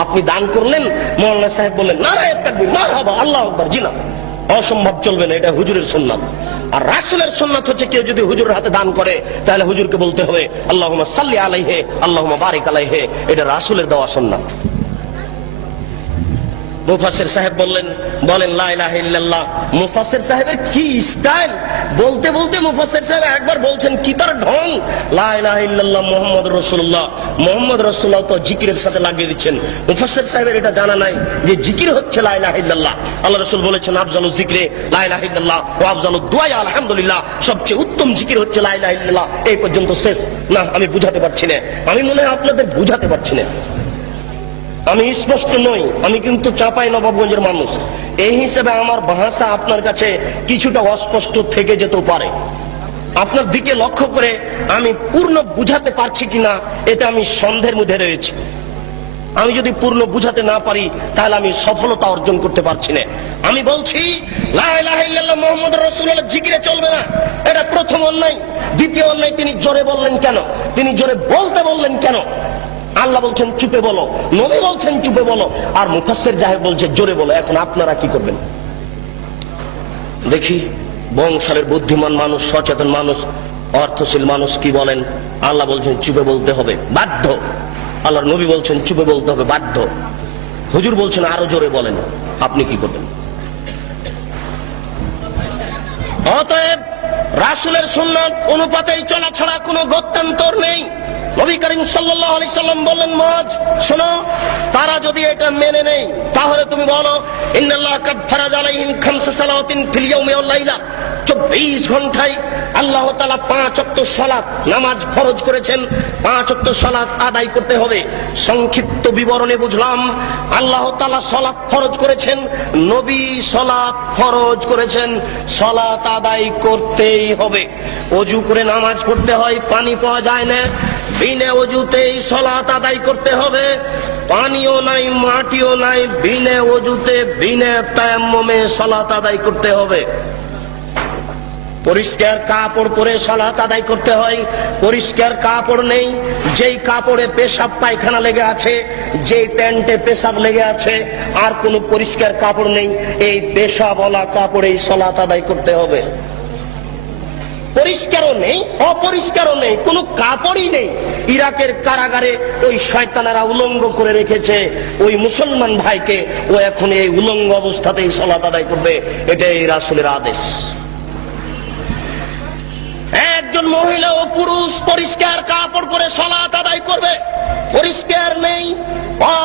আপনি দান করলেন, মাওলানা সাহেব বললেন নারায়ে তাকবীর, মারহাবা, আল্লাহু আকবার, জি না, অসম্ভব চলবে না, এটা হুজুরের সুন্নাত। আর রাসূলের সুন্নাত হচ্ছে কেউ যদি হুজুরের হাতে দান করে তাহলে হুজুরকে বলতে হবে আল্লাহুম্মা সাল্লি আলাইহি আল্লাহুম্মা বারিক আলাইহি, এটা রাসূলের দেওয়া সুন্নাত। মুফাসসির সাহেব বলেন লা ইলাহা ইল্লাল্লাহ। মুফাসসির সাহেবের কি স্টাইল, বলতে বলতে মুফাসসির সাহেব একবার বলছেন কি তার ঢং, লা ইলাহা ইল্লাল্লাহ মুহাম্মাদুর রাসূলুল্লাহ। মুহাম্মদ রাসূলুল্লাহ তো জিকিরের সাথে লাগিয়ে দিচ্ছেন। মুফাসসির সাহেবের এটা জানা নাই যে জিকির হচ্ছে লা ইলাহা ইল্লাল্লাহ। আল্লাহ রাসূল বলেছেন আফজালু যিকরি লা ইলাহা ইল্লাল্লাহ ওয়া আফজালু দুআ আলহামদুলিল্লাহ, সবচেয়ে উত্তম জিকির হচ্ছে লা ইলাহা ইল্লাল্লাহ। এই পর্যন্ত শেষ। না, আমি বুঝাতে পারছি না, আমি মনে হয় আপনাদের বুঝাতে পারছি না। আমি স্পষ্ট নই, আমি কিন্তু চাঁপাই নবাবগঞ্জের মানুষ, এই হিসেবে আমার ভাষা আপনার কাছে কিছুটা অস্পষ্ট থেকে যেতেও পারে। আপনার দিকে লক্ষ্য করে আমি পূর্ণ বুঝাতে পারছি কিনা এটা আমি সন্দেহের মধ্যে রয়েছি। আমি যদি পূর্ণ বুঝাতে না পারি তাহলে আমি সফলতা অর্জন করতে পারছি না। আমি বলছি লা ইলাহা ইল্লাল্লাহ মুহাম্মাদুর রাসূলুল্লাহ জিকিরে চলবে না, এটা প্রথম অন্যায়। দ্বিতীয় অন্যায়, তিনি জোরে বললেন কেন? তিনি জোরে বলতে বললেন কেন? আল্লাহ বলছেন চুপে বলো, নবী বলছেন চুপে বলো, আর মুফাসসির সাহেব বলছে জোরে বলো। এখন আপনারা কি করবেন দেখি? বংশালের বুদ্ধিমান মানুষ, সচেতন মানুষ, অর্থশীল মানুষ কি বলেন? আল্লাহ বলছেন চুপে বলতে হবে, বাধ্য। আল্লাহর নবী বলছেন চুপে বলতে হবে, বাধ্য। হুজুর বলছেন আরো জোরে বলেন, আপনি কি করবেন? অতএব রাসূলের সুন্নাত অনুপাতেই চলা ছাড়া কোনো গত্যন্তর নেই। নবী করিম সাল্লাল্লাহু আলাইহি সাল্লাম বললেন, মুআয শোনো, তারা যদি এটা মেনে নেই তাহলে তুমি বলো ইন্নাল্লাহ কাদ ফারাজা আলাইহিম খামসা সালাওয়াতিন ফিল ইয়াউমি ওয়াল লাইলা, 24 ঘন্টায় আল্লাহ তাআলা 5 ওয়াক্ত সালাত নামাজ ফরজ করেছেন, 5 ওয়াক্ত সালাত আদায় করতে হবে। সংক্ষিপ্ত বিবরণে বুঝলাম আল্লাহ তাআলা সালাত ফরজ করেছেন, নবী সালাত ফরজ করেছেন, সালাত আদায় করতেই হবে। ওযু করে নামাজ পড়তে হয়, পানি পাওয়া যায় না, বিনা ওযুতেই সালাত আদায় করতে হবে। পানিও নাই, মাটিও নাই, বিনা ওযুতে বিনা তায়াম্মুমে সালাত আদায় করতে হবে। পরিষ্কার কাপড় পরে সালাত আদায় করতে হয়। পরিষ্কার কাপড় নেই, যেই কাপড়ে পেশাব পায়খানা লেগে আছে, যেই প্যান্টে পেশাব লেগে আছে, আর কোনো পরিষ্কার কাপড় নেই, এই পেশাবওয়ালা কাপড়েই সালাত আদায় করতে হবে। পরিষ্কারও নেই, অপরিষ্কারও নেই, কোনো কাপড়ই নেই। ইরাকের কারাগারে ওই শয়তানেরা উলঙ্গ করে রেখেছে ওই মুসলমান ভাইকে, ও এখন এই উলঙ্গ অবস্থাতেই সালাত আদায় করবে, এটাই রাসূলের আদেশ। একজন মহিলা ও পুরুষ পরিষ্কার কাপড় পরে সালাত আদায় করবে। পরিষ্কার নেই,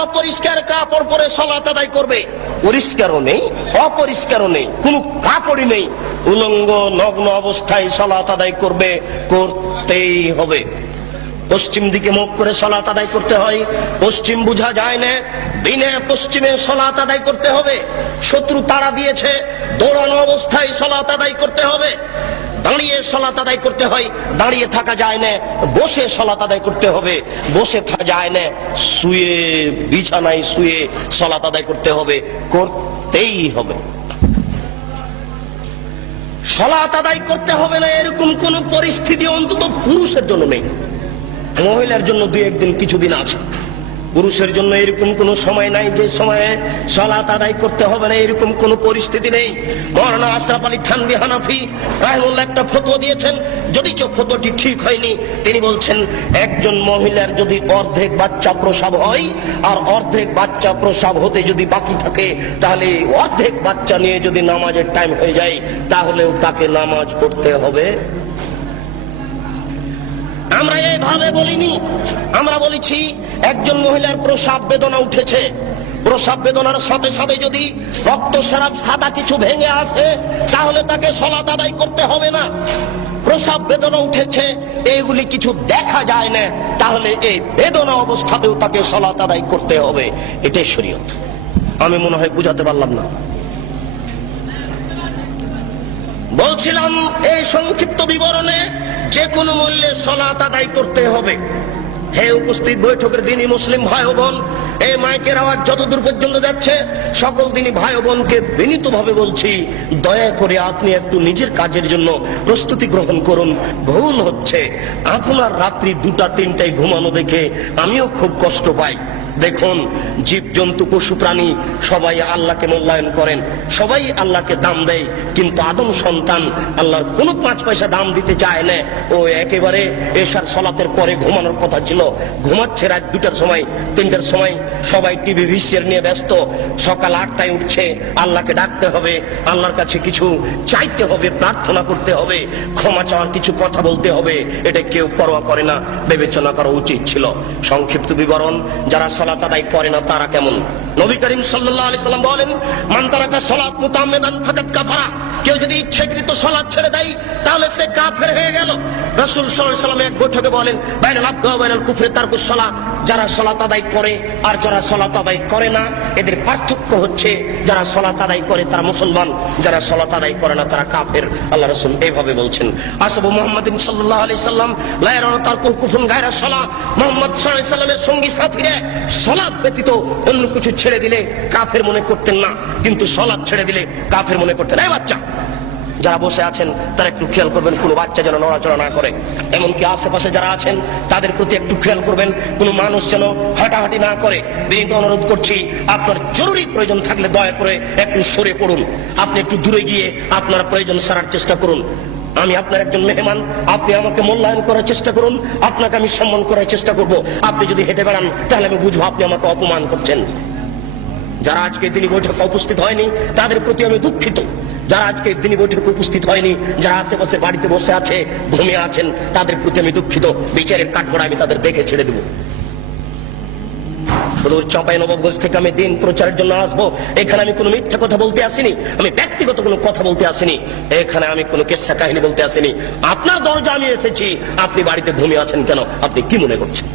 অপরিষ্কার কাপড় পরে সালাত আদায় করবে। পরিষ্কারও নেই, অপরিষ্কারও নেই, কোনো কাপড়ই নেই, উলঙ্গ নগ্ন অবস্থায় সালাত আদায় করবে, করতেই হবে। পশ্চিম দিকে মুখ করে সালাত আদায় করতে হয়। পশ্চিম বোঝা যায় না, দিনে পশ্চিমে সালাত আদায় করতে হবে। শত্রু তাড়া দিয়েছে, দৌড়ানো অবস্থায় সালাত আদায় করতে হবে। দাঁড়িয়ে সালাত আদায় করতে হয়, দাঁড়িয়ে থাকা যায় না, বসে সালাত আদায় করতে হবে। বসে থাকা যায় না, শুয়ে বিছানায় শুয়ে সালাত আদায় করতে হবে, করতেই হবে। সালাত আদায় করতে হবে না এরকম কোন পরিস্থিতি অন্তত পুরুষের জন্য নেই। মহিলার জন্য দুই একদিন কিছুদিন আছে, পুরুষের জন্য এরকম কোন সময় নাই যে সময়ে সালাত আদায় করতে হবে না, এরকম কোন পরিস্থিতি নেই। মাওলানা আশরাফ আলী থানভী হানাফি রাহিমাহুল্লাহ একটা ফতোয়া দিয়েছেন, যদিও ফতোয়াটি ঠিক হয়নি। তিনি বলছেন, একজন মহিলার যদি অর্ধেক বাচ্চা প্রসব হয় আর অর্ধেক বাচ্চা প্রসব হতে যদি বাকি থাকে, তাহলে অর্ধেক বাচ্চা নিয়ে যদি নামাজের টাইম হয়ে যায়, তাহলেও তাকে নামাজ পড়তে হবে। আমরা এইভাবে বলিনি, আমরা বলেছি একজন মহিলার প্রসাব বেদনা উঠেছে, প্রসাব বেদনার সাথে সাথে যদি রক্তস্রাব সাদা কিছু ভেঙে আসে, তাহলে তাকে সালাত আদায় করতে হবে না। প্রসাব বেদনা উঠেছে, এইগুলি কিছু দেখা যায় না, তাহলে এই বেদনা অবস্থাতেও তাকে সালাত আদায় করতে হবে, এটাই শরীয়ত। আমি মনে হয় বুঝাতে পারলাম না। বলছিলাম এই সংক্ষিপ্ত বিবরণে যে কোনো মূল্যে সালাত আদায় করতে হবে। হে উপস্থিত বৈঠকের দিনই মুসলিম ভাই ও বোন, এই মাইকের আওয়াজ যতদূর পর্যন্ত যাচ্ছে, সকল দিনই ভাই ও বোনকে বিনীতভাবে বলছি, দয়া করে আপনি একটু নিজের কাজের জন্য প্রস্তুতি গ্রহণ করুন। ভুল হচ্ছে, আপনার রাত্রি 2টা-3টায় ঘুমানো দেখে আমিও খুব কষ্ট পাই। দেখুন, জীবজন্তু পশু প্রাণী সবাই আল্লাহকে মূল্যায়ন করেন, সবাই আল্লাহকে দাম দেয়, কিন্তু আদম সন্তান আল্লাহর কোনো 5 পয়সা দাম দিতে চায় না। ও একেবারে এশার সালাতের পরে ঘুমানোর কথা ছিল, ঘুমাচ্ছে রাত 2টার সময়, 3টার সময়, সবাই টিভি ভিসিআর নিয়ে ব্যস্ত। সকাল 8টায় উঠছে, আল্লাহকে ডাকতে হবে, আল্লাহর কাছে কিছু চাইতে হবে, প্রার্থনা করতে হবে, ক্ষমা চাওয়ার কিছু কথা বলতে হবে, এটা কেউ পরোয়া করে না। বিবেচনা করা উচিত ছিল। সংক্ষিপ্ত বিবরণ, যারা সালাত আদায় করে না তারা কেমন? নবী করিম সাল্লাল্লাহু আলাইহি সাল্লাম বলেন, মান তারাকা সালাত মুতাআম্মিদান ফাকাদ কাফারা। কেউ যদি ইচ্ছাকৃত সালাত ছেড়ে দেয়, তাহলে সে কাফের হয়ে গেল। রাসূল সাল্লাল্লাহু আলাইহি সাল্লাম এক বৈঠকে বলেন, বাইনাল আবদি ওয়া বাইনাল কুফরি তারকুস সালাত। যারা সালাত আদায় করে আর যারা সালাত আদায় করে না, এদের পার্থক্য হচ্ছে যারা সালাত আদায় করে তারা মুসলমান, যারা সালাত আদায় করে না তারা কাফের। আল্লাহ রাসূল এইভাবে বলছেন। আসহাবু মুহাম্মাদিন সাল্লাল্লাহু আলাইহি সাল্লাম লা ইয়ারাউনা তারকুল কুফরুন গায়রা সালাত। মুহাম্মদ সাল্লাল্লাহু আলাইহি সাল্লামের সঙ্গী সাথীরা সালাত ব্যতীত অন্য কিছু ছেড়ে দিলে কাফের মনে করতেন না, কিন্তু সালাত ছেড়ে দিলে কাফের মনে করতেন। এই বাচ্চা যারা বসে আছেন তারা একটু খেয়াল করবেন, কোনো বাচ্চা যেন নড়াচড়া না করে। এমনকি আশেপাশে যারা আছেন তাদের প্রতি একটু খেয়াল করবেন, কোনো মানুষ যেন হাঁটাহাঁটি না করে। বিনীত অনুরোধ করছি, আপনার জরুরি প্রয়োজন থাকলে দয়া করে একটু সরে পড়ুন, আপনি একটু দূরে গিয়ে আপনার প্রয়োজন সারার চেষ্টা করুন। আমি আপনার একজন মেহমান, আপনি আমাকে মূল্যায়ন করার চেষ্টা করুন, আপনাকে আমি সম্মান করার চেষ্টা করব। আপনি যদি হেঁটে বেড়ান, তাহলে আমি বুঝবো আপনি আমাকে অপমান করছেন। যারা আজকে দিনই বৈঠকে উপস্থিত হয়নি তাদের প্রতি আমি দুঃখিত। যারা আজকে দিনই বৈঠকে উপস্থিত হয়নি, যারা আশেপাশে বাড়িতে বসে আছে, ঘুমিয়ে আছেন, তাদের প্রতি আমি দুঃখিত। বিচারের কাঠগড়ায় আমি তাদের দেখে ছেড়ে দেব। শুধু চাঁপাইনবাবগঞ্জ থেকে আমি দিন প্রচারের জন্য আসবো, এখানে আমি কোনো মিথ্যা কথা বলতে আসিনি, আমি ব্যক্তিগত কোনো কথা বলতে আসিনি, এখানে আমি কোনো কিস্সা কাহিনী বলতে আসিনি। আপনার দরজা আমি এসেছি, আপনি বাড়িতে ঘুমিয়ে আছেন কেন? আপনি কি মনে করছেন?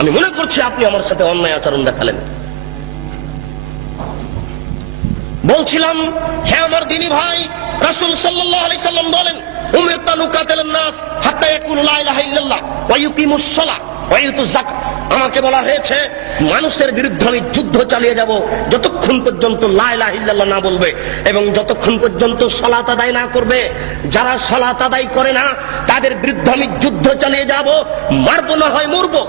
আমি মনে করছি আপনি আমার সাথে অন্যায় আচরণ দেখালেন। বলছিলাম, হে আমার দিনী ভাই, রাসূল সাল্লাল্লাহু আলাইহি সাল্লাম বলেন, উমিরতু আন উকাতিলান নাস হাত্তা ইয়াকুলু লা ইলাহা ইল্লাল্লাহ ওয়া ইউকিমুস সালাহ ওয়া ইউতুজ যাকাত। আমাকে বলা হয়েছে মানুষের বিরুদ্ধে আমি যুদ্ধ চালিয়ে যাব যতক্ষণ পর্যন্ত লা ইলাহা ইল্লাল্লাহ না বলবে এবং যতক্ষণ পর্যন্ত সালাত আদায় না করবে। যারা সালাত আদায় করে না তাদের বিরুদ্ধে আমি যুদ্ধ চালিয়ে যাব, মারবো না হয় মরবো।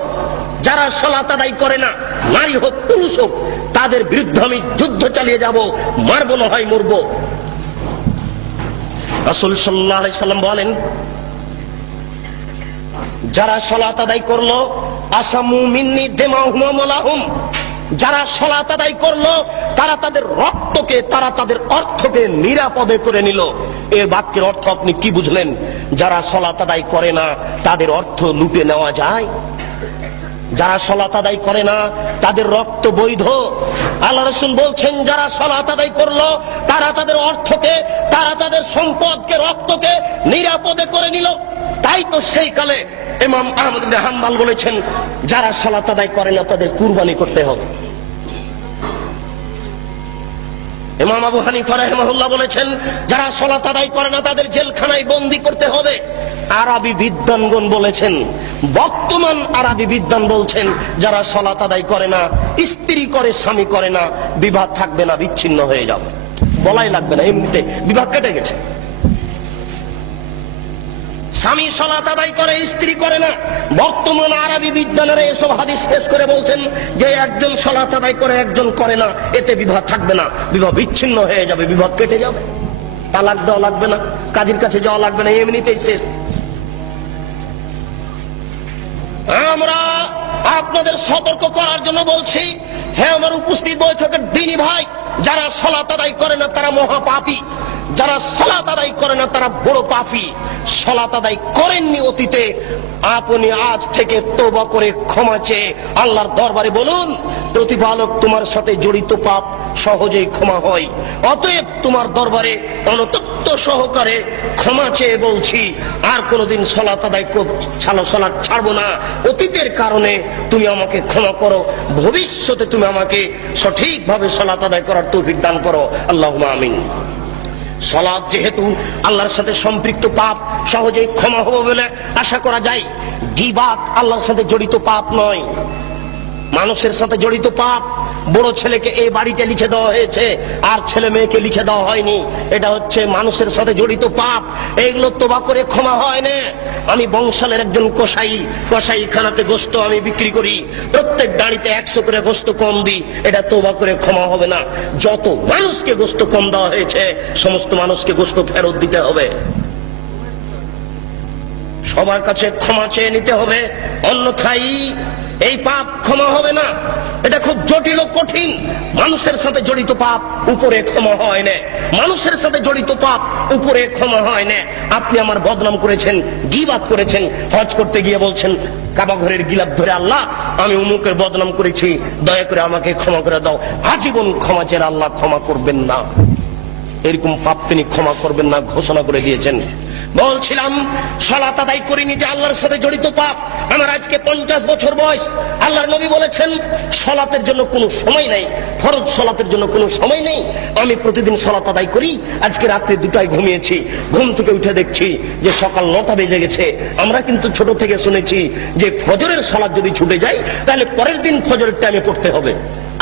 যারা সালাত আদায় করে না, নারী হোক পুরুষ হোক, তাদের বিরুদ্ধে আমি যুদ্ধ চালিয়ে যাব, মারবো না হয় মরবো। রাসূল সাল্লাল্লাহু আলাইহি সাল্লাম বলেন, যারা সালাত আদায় করলো আসামু মিন্নি দিমাহুম ওয়া মালাহুম, যারা সালাত আদায় করলো তারা তাদের রক্তকে, তারা তাদের অর্থকে নিরাপদে করে নিল। এই বাক্যের অর্থ আপনি কি বুঝলেন? যারা সালাত আদায় করে না তাদের অর্থ লুটে নেওয়া যায়। যারা সালাত আদায় করে না তাদের রক্ত বৈধ। আল্লাহ রাসূল বলছেন, যারা সালাত আদায় করলো তারা তাদের অর্থকে, তারা তাদের সম্পদকে, রক্তকে নিরাপদে করে নিল। তাই তো সেই কালে ইমাম আহমদ ইবনে হাম্বল বলেছেন, যারা সালাত আদায় করে না তাদের কুরবানি করতে হবে। ইমাম আবু হানিফা রাহিমাহুল্লাহ বলেছেন, যারা সালাত আদায় করে না তাদের জেলখানায় বন্দী করতে হবে। আরবি বিদ্বানগণ বলেছেন, বর্তমান আরবি বিদ্বান বলছেন, যারা সালাত আদায় করে না, স্ত্রী করে স্বামী করে না, বিবাহ থাকবে না, বিচ্ছিন্ন হয়ে যাবে, বলাই লাগবে না, এমনিতে বিবাহ কেটে গেছে। স্বামী সালাত আদায় করে, স্ত্রী করে না। বর্তমান আরবি বিদ্বানেরা এসব হাদিস পেশ করে বলছেন যে একজন সালাত আদায় করে একজন করে না, এতে বিবাহ থাকবে না, বিবাহ বিচ্ছিন্ন হয়ে যাবে, বিবাহ কেটে যাবে, তালাক দেওয়া লাগবে না, কাজীর কাছে যাওয়া লাগবে না, এমনিতেই শেষ। আমরা আপনাদের সতর্ক করার জন্য বলছি, হ্যাঁ আমার উপস্থিত বৈঠকের দিনী ভাই, যারা সালাত আদায় করে না তারা মহাপাপী, যারা সালাত আদায় করে না তারা বড় পাপী। সালাত আদায় করেননি অতীতে, আপনি আজ থেকে তওবা করে ক্ষমা চেয়ে আল্লাহর দরবারে বলুন, প্রতিপালক তোমার সাথে জড়িত পাপ সহজেই ক্ষমা হয়, অতএব তোমার দরবারে অনুতপ্ত সহকারে ক্ষমা চেয়ে বলছি, আর কোনোদিন সালাত আদায় সালাত ছাড়বো না। অতীতের কারণে তুমি আমাকে ক্ষমা করো, ভবিষ্যতে তুমি আমাকে সঠিকভাবে সালাত আদায় করার তৌফিক দান করো, আল্লাহুম্মা আমিন। সালাত যেহেতু আল্লাহর সাথে সম্পৃক্ত পাপ, সহজেই ক্ষমা হবে বলে আশা করা যায়। গীবাত আল্লাহর সাথে জড়িত পাপ নয়, মানুষের সাথে জড়িত পাপ। বড় ছেলেকে এই বাড়িতে লিখে দেওয়া হয়েছে আর ছেলে মেয়েকে লিখে দেওয়া হয়নি, এটা হচ্ছে মানুষের সাথে জড়িত পাপ। এইগুলো তোবা করে ক্ষমা হয় না। আমি বংশালের একজন কসাইখানাতে গোস্ত আমি বিক্রি করি, প্রত্যেক দাঁড়িতে 100 করে গোস্ত কম দিই, এটা তোবা করে ক্ষমা হবে না। যত মানুষকে গোস্ত কম দেওয়া হয়েছে সমস্ত মানুষকে গোস্ত ফেরত দিতে হবে, সবার কাছে ক্ষমা চেয়ে নিতে হবে, অন্যথায় এই পাপ ক্ষমা হবে না। এটা খুব জটিল ও কঠিন। মানুষের সাথে জড়িত পাপ উপরে ক্ষমা হয় না, মানুষের সাথে জড়িত পাপ উপরে ক্ষমা হয় না। আপনি আমার বদনাম করেছেন, গীবাত করেছেন, হজ করতে গিয়ে বলছেন কাবা ঘরের গিলাপ ধরে, আল্লাহ আমি অমুকের বদনাম করেছি, দয়া করে আমাকে ক্ষমা করে দাও। আজীবন ক্ষমা চেয়ে আল্লাহ ক্ষমা করবেন না, এরকম পাপ তিনি ক্ষমা করবেন না ঘোষণা করে দিয়েছেন। বলছিলাম সালাত আদায় করিনি, যে আল্লাহর সাথে জড়িত পাপ। আমার আজকে 50 বছর বয়স। আল্লাহর নবী বলেছেন সালাতের জন্য কোনো সময় নাই, ফরজ সালাতের জন্য কোনো সময় নেই। আমি প্রতিদিন সালাত আদায় করি। আজকে রাত্রে 2টায় ঘুমিয়েছি, ঘুম থেকে উঠে দেখছি যে সকাল 9টা বেজে গেছে। আমরা কিন্তু ছোট থেকে শুনেছি যে ফজরের সালাত যদি ছুটে যায় তাহলে পরের দিন ফজরের টাইমে পড়তে হবে,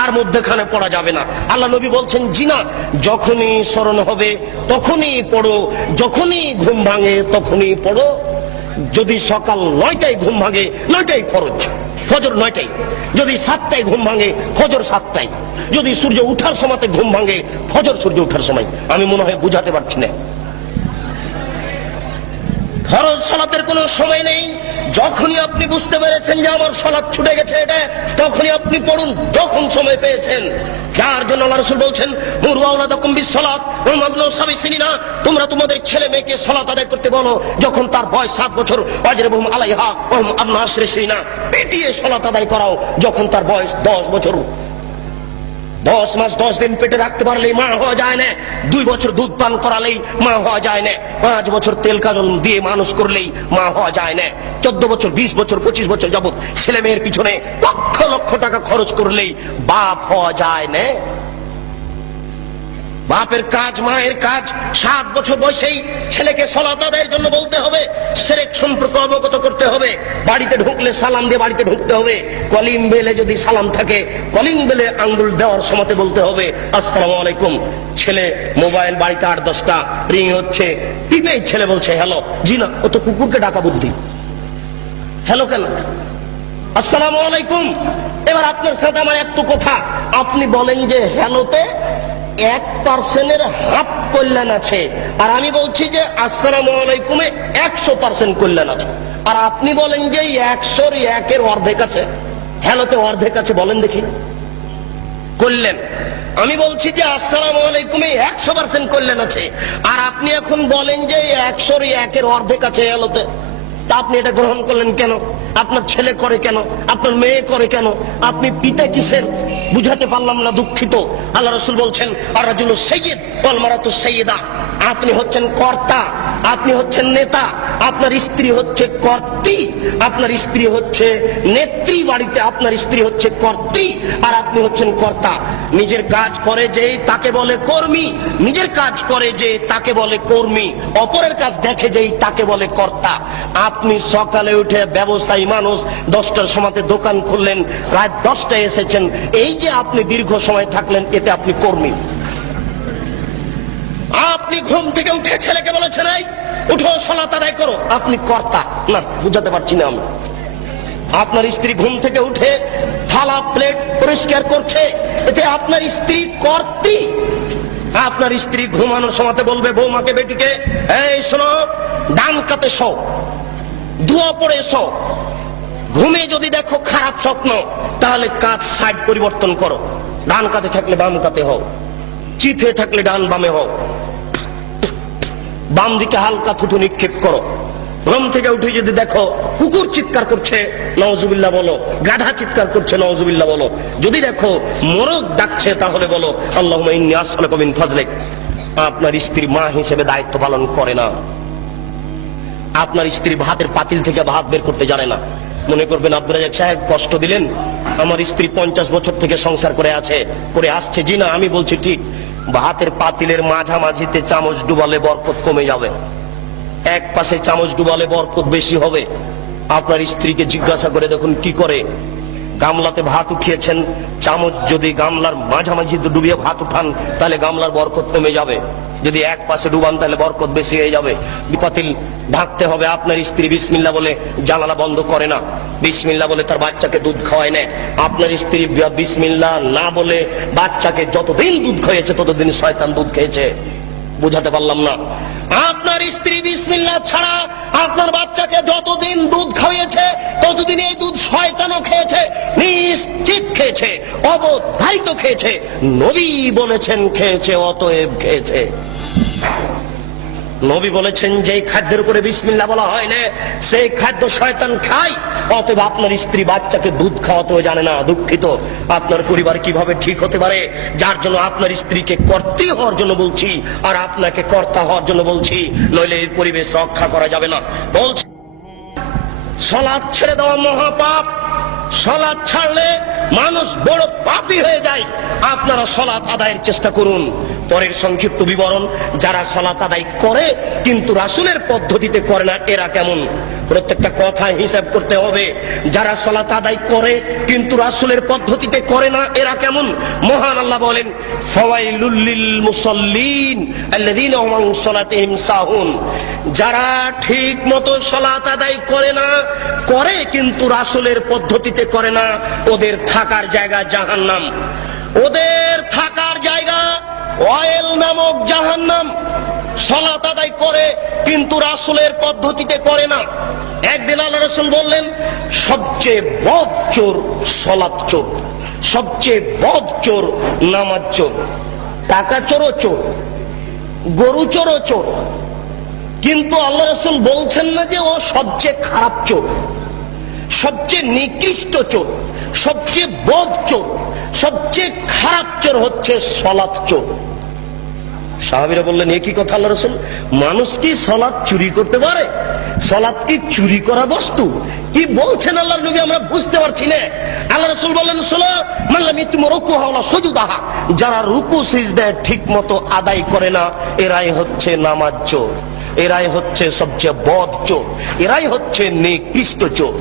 আর মধ্যখানে পড়া যাবে না। আল্লাহ নবী বলছেন জি না, যখনই স্মরণ হবে তখনই পড়ো, যখনই ঘুম ভাঙে তখনই পড়ো। যদি সকাল 9টায় ঘুম ভাঙে 9টায় ফরজ, ফজর 9টায়। যদি 7টায় ঘুম ভাঙে ফজর 7টায়। যদি সূর্য উঠার সময়তে ঘুম ভাঙে ফজর সূর্য উঠার সময়। আমি মনে হয় বুঝাতে পারছি না। ফরজ সালাতের কোনো সময় নেই। যখনই আপনি বুঝতে পেরেছেন যে আমার সালাত ছুটে গেছে, এটা তখনই আপনি পড়ুন, যখন সময় পেয়েছেন। যার জন্য আল্লাহ রাসূল বলছেন মুরু আওলাদাকুম বিসসালাত ওয়া মাবলু সাবঈ সিনিনা, তোমরা তোমাদের ছেলে মেয়েকে সালাত আদায় করতে বলো যখন তার বয়স 7 বছর। ওয়াজরিবুহুম আলাইহা ওয়া হুম আবনা 10 সিনিনা, পিটিয়ে সালাত আদায় করাও যখন তার বয়স 10 বছর। 10 মাস 10 দিন পেটে রাখতে পারলেই মা হওয়া যায় না, 2 বছর দুধ পান করালেই মা হওয়া যায় না, 5 বছর তেল কাজল দিয়ে মানুষ করলেই মা হওয়া যায় না, 14 বছর 20 বছর 25 বছর যাবত ছেলে মেয়ের পিছনে লক্ষ লক্ষ টাকা খরচ করলেই বাপ হওয়া যায় না। বাপের কাজ, মায়ের কাজ। 7 বছর বয়সেই ছেলেকে সালাত আদায়ের জন্য বলতে হবে, শিরক সম্পর্কে অবগত করতে হবে। বাড়িতে ঢুকলে সালাম দিয়ে বাড়িতে ঢুকতে হবে। কলিং বেলে যদি সালাম থাকে, কলিং বেলে আঙ্গুল দেওয়ার সময়তে বলতে হবে আসসালামু আলাইকুম। ছেলে মোবাইল বাড়িতে 8-10টা রিং হচ্ছে, টিপেই ছেলে বলছে হ্যালো। জি না, ও তো কুকুরকে ডাকা বুদ্ধি। হ্যালো কেন? আসসালামু আলাইকুম। এবার আপনার সাথে আমার একটু কথা, আপনি বলেন যে হ্যালোতে 1% হাফ কল্যাণ আছে, আর আমি বলছি যে আসসালামু আলাইকুমে 100% কল্যাণ আছে। আর আপনি বলেন যে 100-র 1-এর অর্ধেক আছে, হ্যালোতে অর্ধেক আছে। বলেন দেখি কল্যাণ। আমি বলছি যে আসসালামু আলাইকুমে 100% কল্যাণ আছে, আর আপনি এখন বলেন যে 100-র 1-এর অর্ধেক আছে হ্যালোতে। তা আপনি এটা গ্রহণ করলেন কেন? আপনার ছেলে করে কেন? আপনার মেয়ে করে কেন? আপনি পিতা কিসের? বুঝাতে পারলাম না, দুঃখিত। আল্লাহ রাসূল বলছেন আর রাজুলু সাইয়্যিদ ওয়াল মারাতু সাইয়্যিদা। আপনি হচ্ছেন কর্তা, আপনি হচ্ছেন নেতা, আপনার স্ত্রী হচ্ছে কর্ত্রী, আপনার স্ত্রী হচ্ছে নেত্রী। বাড়িতে আপনার স্ত্রী হচ্ছে কর্ত্রী, আর আপনি হচ্ছেন কর্তা। নিজের কাজ করে যে তাকে বলে কর্মী, নিজের কাজ করে যে তাকে বলে কর্মী, অপরের কাজ দেখে যেই তাকে বলে কর্তা। আপনি সকালে উঠে ব্যবসায়ী মানুষ, 10টার সময়তে দোকান খুললেন, রাত 10টায় এসেছেন, এই যে আপনি দীর্ঘ সময় থাকলেন, এতে আপনি কর্মী। আপনি ঘুম থেকে উঠে ছেলেকে বলেছেন এই উঠো সালাত আদায় করো, আপনি কর্তা। না, বুঝাতে পারছি না আমি। আপনার স্ত্রী ঘুম থেকে উঠে থালা প্লেট পরিষ্কার করছে, এতে আপনার স্ত্রী কর্ত্রী। আপনার স্ত্রী ঘুমানোর সময়তে বলবে বৌমাকে, বেটিকে, এই শোনো, ডান কাতে শো, দোয়া পড়ে শো। ঘুমে যদি দেখো খারাপ স্বপ্ন, তাহলে কাত সাইড পরিবর্তন করো। ডান কাতে থাকলে বাম কাতে হও, চিত হয়ে থাকলে ডান বামে হও, বাম দিকে হালকা থুতু নিক্ষেপ করো। ঘুম থেকে উঠে যদি দেখো কুকুর চিৎকার করছে, নাউজুবিল্লাহ বলো। গাধা চিৎকার করছে, নাউজুবিল্লাহ বলো। যদি দেখো মোরগ ডাকছে, তাহলে বলো আল্লাহুম্মা ইন্নী আসআলুকা মিন ফাজলিক। আপনার স্ত্রী মা হিসেবে দায়িত্ব পালন করে না। আপনার স্ত্রী ভাতের পাতিল থেকে ভাত বের করতে জানে না। মনে করবেন আব্দুল রাজ্জাক সাহেব কষ্ট দিলেন, আমার স্ত্রী 50 বছর থেকে সংসার করে আসছে। জি না, আমি বলছি ঠিক। ভাতের পাতিলের মাঝামাঝিতে চামচ ডুবালে বরকত কমে যাবে, এক পাশে চামচ ডুবালে বরকত বেশি হবে। আপনার স্ত্রীকে জিজ্ঞাসা করে দেখুন কি করে। গামলাতে ভাত উঠিয়েছেন, চামচ যদি গামলার মাঝামাঝিতে ডুবিয়ে ভাত উঠান, তাহলে গামলার বরকত কমে যাবে। যদি এক পাশে ডুবান, তাহলে বরকত বেশি হয়ে যাবে। পাতিল ঢাকতে হবে। আপনার স্ত্রী বিসমিল্লাহ বলে জানালা বন্ধ করে না, বিসমিল্লাহ বলে তার বাচ্চাকে দুধ খাওয়ায় না। আপনার স্ত্রী বিসমিল্লাহ না বলে বাচ্চাকে যতদিন দুধ খাইয়েছে, ততদিন শয়তান দুধ খেয়েছে। বুঝাতে পারলাম না? আপনার স্ত্রী বিসমিল্লাহ ছাড়া আপনার বাচ্চাকে যতদিন দুধ খাইয়েছে, ততদিন এই দুধ শয়তানও খেয়েছে, নিশ্চিত খেয়েছে, অবধারিত খেয়েছে। নবী বলেছেন খেয়েছে, অতএব খেয়েছে। নবী বলেছেন যে খাদ্যের উপরে বিসমিল্লাহ বলা হয় না, সেই খাদ্য শয়তান খায়। অতএব আপনার স্ত্রী বাচ্চাকে দুধ খাওয়াতেও জানে না। দুঃখিত। আপনার পরিবার কিভাবে ঠিক হতে পারে? যার জন্য আপনার স্ত্রীকে কর্ত্রী হওয়ার জন্য বলছি, আর আপনাকে কর্তা হওয়ার জন্য বলছি, নইলে এই পরিবেশ রক্ষা করা যাবে না। বলছি সালাত ছেড়ে দেওয়া মহাপাপ। সালাত ছাড়লে মানুষ বড় পাপী হয়ে যায়। আপনারা সালাত আদায়ের চেষ্টা করুন। পরের সংক্ষিপ্ত বিবরণ, যারা সালাত আদায় করে কিন্তু রাসূলের পদ্ধতিতে করে না, এরা কেমন? প্রত্যেকটা কথা হিসাব করতে হবে। যারা সালাত আদায় করে কিন্তু রাসূলের পদ্ধতিতে করে না, এরা কেমন? মহান আল্লাহ বলেন ফাওয়াইলুল লিল মুসাল্লিন আল্লাযীনা হুম আন সালাতিহিম সাহুন। যারা ঠিক মতো সালাত আদায় করে না, করে কিন্তু রাসূলের পদ্ধতিতে করে না, ওদের থাকার জায়গা জাহান্নাম। ওদের থাকার জায়গা ওয়াইল নামক জাহান্নাম। সালাত আদায় করে কিন্তু রাসূলের পদ্ধতিতে করে না। একদিন আল্লাহ রাসূল বললেন সবচেয়ে বদ চোর সালাত চোর, সবচেয়ে বদ চোর নামাজ চোর। টাকা চোরও চোর, গরু চোরও চোর, কিন্তু আল্লাহ রাসূল বলছেন না যে ও সবচেয়ে খারাপ চোর। সবচেয়ে নিকৃষ্ট চোর, সবচেয়ে বদ চোর, সবচেয়ে খারাপ চোর হচ্ছে সালাত চোর। সাহাবীরা বললেন এ কি কথা আল্লাহ রাসূল? মানুষ কি সালাত চুরি করতে পারে? সালাত কি চুরি করা বস্তু? কি বলছেন আল্লাহর নবী আমরা বুঝতে পারছি না। আল্লাহ রাসূল বললেন সালাত মান লাম ইয়াতিম রুকুহা ওয়া সুজুদাহা, যারা রুকু সিজদা ঠিকমতো আদায় করে না এরাই হচ্ছে নামাজ চোর, এরাই হচ্ছে সবচেয়ে বদ চোর, এরাই হচ্ছে নিকৃষ্ট চোর।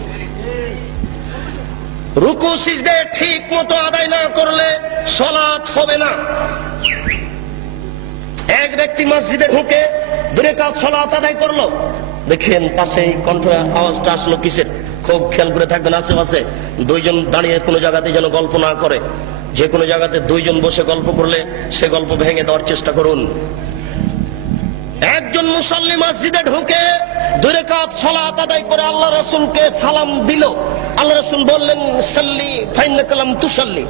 রুকু সিজদা ঠিকমতো আদায় না করলে সালাত হবে না। এক ব্যক্তি মসজিদে ঢুকে 2 রাকাত সালাত আদায় করলো, দেখেন পাশে কণ্ঠ আওয়াজটা আসলো কিসের? খুব খেয়াল করে থাকবেন আশেপাশে দুইজন দাঁড়িয়ে কোনো জায়গাতে যেন গল্প না করে। যে কোনো জায়গাতে দুইজন বসে গল্প করলে সে গল্প ভেঙে দেওয়ার চেষ্টা করুন। একজন মুসল্লি মসজিদে ঢুকে 2 রাকাত সালাত আদায় করে আল্লাহ রাসূলকে সালাম দিল। আল্লাহ রাসূল বললেন সাল্লি ফাইন্নাকা লাম তুসাল্লি,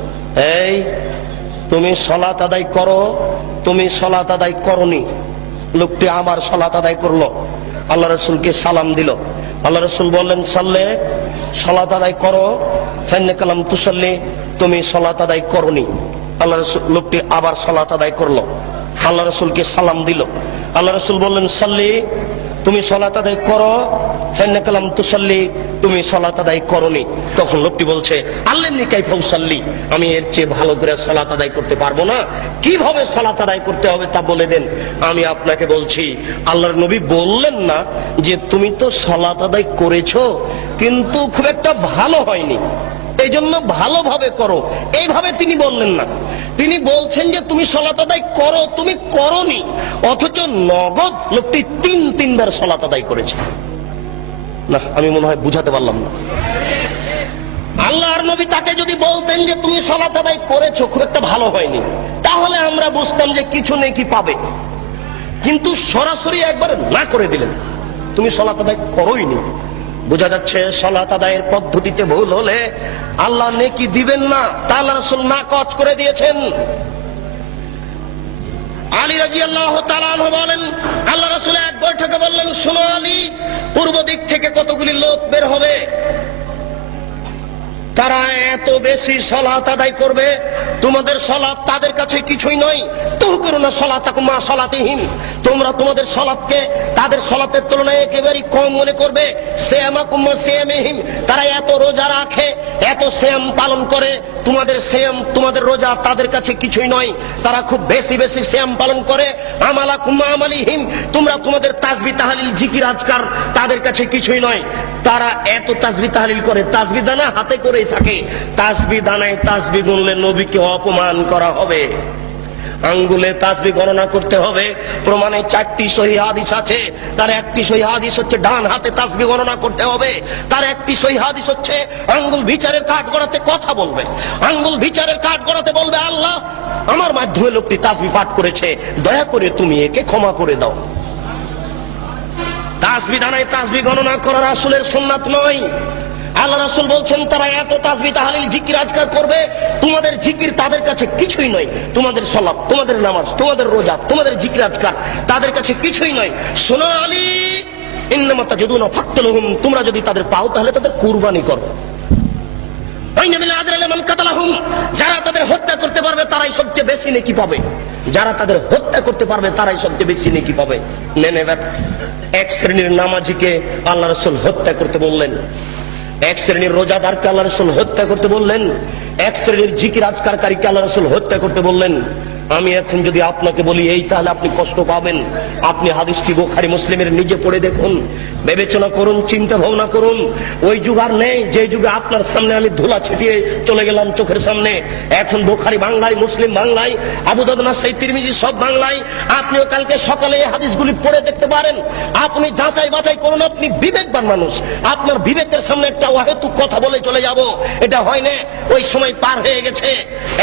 এই তুমি সালাত আদায় করো, তুমি সালাত আদায় করনি। লোকটি আবার সালাত আদায় করলো, আল্লাহ রাসূলকে সালাম দিল। আল্লাহ রাসূল বললেন সাল্লে, সালাত আদায় করো, ফাইন্নাকা লাম তুসাল্লি, তুমি সালাত আদায় করনি। আল্লাহ রাসূল, লোকটি আবার সালাত আদায় করলো, আল্লাহ রাসূলকে সালাম দিল। আল্লাহ রাসূল বললেন সাল্লি, তুমি সালাত আদায় করো, ফাইন্নাকা লাম তুসাল্লি, তুমি সালাত আদায় করনি। তখন লোকটি বলছে আল্লামনি কাইফা উসাল্লি, আমি এর চেয়ে ভালো করে সালাত আদায় করতে পারবো না, কিভাবে সালাত আদায় করতে হবে তা বলে দেন। আমি আপনাকে বলছি আল্লাহর নবী বললেন না যে তুমি তো সালাত আদায় করেছো কিন্তু খুব একটা ভালো হয়নি, এই জন্য ভালোভাবে করো, এইভাবে তিনি বললেন না। তিনি বলছেন যে তুমি সালাত আদায় করো, তুমি করনি, অথচ নগদ লোকটি 3 বার সালাত আদায় করেছে। না, আমি মনে হয় বুঝাতে পারলাম না। আল্লাহর নবী তাকে যদি বলতেন যে তুমি সালাত আদায় করেছো খুব একটা ভালো হয়নি, তাহলে আমরা বুঝতাম যে কিছু নেকি পাবে। কিন্তু সরাসরি একবার না করে দিলেন, তুমি সালাত আদায় করোইনি। বোঝা যাচ্ছে সালাত আদায়ের পদ্ধতিতে ভুল হলে আল্লাহ নেকি দিবেন না, তা আল্লাহ রাসূল নাকচ করে দিয়েছেন। আলী রাদিয়াল্লাহু তাআলা আনহু বলেন আল্লাহ রাসূল এক বৈঠকে বললেন, শোনো আলী, পূর্ব দিক থেকে কতগুলি লোক বের হবে, তারা এত বেশি সালাত আদায় করবে তোমাদের সালাত তাদের কাছে কিছুই নয়। তুহকিরুনা সালাতাকুম মা সালাতিহিম, তোমরা তোমাদের সালাতকে তাদের সালাতের তুলনায় একেবারেই কম মনে করবে। সিয়ামাকুম মা সিয়ামিহিম, তারা এত রোজা রাখে, এত সিয়াম পালন করে, তোমাদের সিয়াম তোমাদের রোজা তাদের কাছে কিছুই নয়, তারা খুব বেশি বেশি সিয়াম পালন করে। আমালাকুম মা আমালিহিম, তোমরা তোমাদের তাসবিহ তাহলিল জিকির আজকার তাদের কাছে কিছুই নয়, তারা এত তাসবিহ তাহলিল করে, তাসবিহ দানা হাতে করেই থাকে, তাসবিহ দানায় তাসবিহ গুনলে নবীকে অপমান করা হবে। আঙ্গুলে তাসবিহ গণনা করতে হবে, প্রমাণে 4টি সহিহ হাদিস আছে। তার একটি সহিহ হাদিস হচ্ছে ডান হাতে তাসবিহ গণনা করতে হবে, তার একটি সহিহ হাদিস হচ্ছে আঙ্গুল বিচারের কাঠ গড়াতে কথা বলবে, আঙ্গুল বিচারের কাঠ গড়াতে বলবে আল্লাহ আমার মাধ্যমে লোকটি তাসবিহ পাঠ করেছে, দয়া করে তুমি একে ক্ষমা করে দাও। তাসবিহ দানায় তাসবিহ গণনা করা রাসূলের সুন্নাত নয়। আল্লাহ রাসূল বলছেন তারা এত তাসবিহ তাহলিল জিকির আজকার করবে, তোমাদের জিকির তাদের কাছে কিছুই নয়, তোমাদের সালাত, তোমাদের নামাজ, তোমাদের রোজা, তোমাদের জিকির আজকার তাদের কাছে কিছুই নয়। শোনো আলী, ইন্নামা তাজুদুনা ফাকতুলহুম, তোমরা যদি তাদের পাও তাহলে তাদের কুরবানি করো। যারা তাদের হত্যা করতে পারবে তারাই সবচেয়ে বেশি নেকি পাবে, যারা তাদের হত্যা করতে পারবে তারাই সবচেয়ে বেশি নেকি পাবে। নেন এবার এক শ্রেণীর নামাজিকে আল্লাহ রাসূল হত্যা করতে বললেন, এক শ্রেণীর রোজাদারকে আল্লাহ রাসূল হত্যা করতে বললেন, এক শ্রেণীর জিকির আজকারকারীকে আল্লাহ রাসূল হত্যা করতে বললেন। আমি এখন যদি আপনাকে বলি এই, তাহলে আপনি কষ্ট পাবেন। আপনি হাদিসটি বুখারী মুসলিমের নিজে পড়ে দেখুন, বিবেচনা করুন, চিন্তা ভাবনা করুন। ওই যুগ আর নেই যে যুগে আপনার সামনে আমি ধুলা ছিটিয়ে চলে গেলাম চোখের সামনে। এখন বুখারী বাংলায়, মুসলিম বাংলায়, আবু দাউদ, নাসাই, তিরমিজি সব বাংলায়। আপনিও কালকে সকালে এই হাদিসগুলি পড়ে দেখতে পারেন, আপনি যাচাই বাছাই করুন। আপনি বিবেকবান মানুষ, আপনার বিবেকের সামনে একটা অহেতুক কথা বলে চলে যাব, এটা হয় না। ওই সময় পার হয়ে গেছে,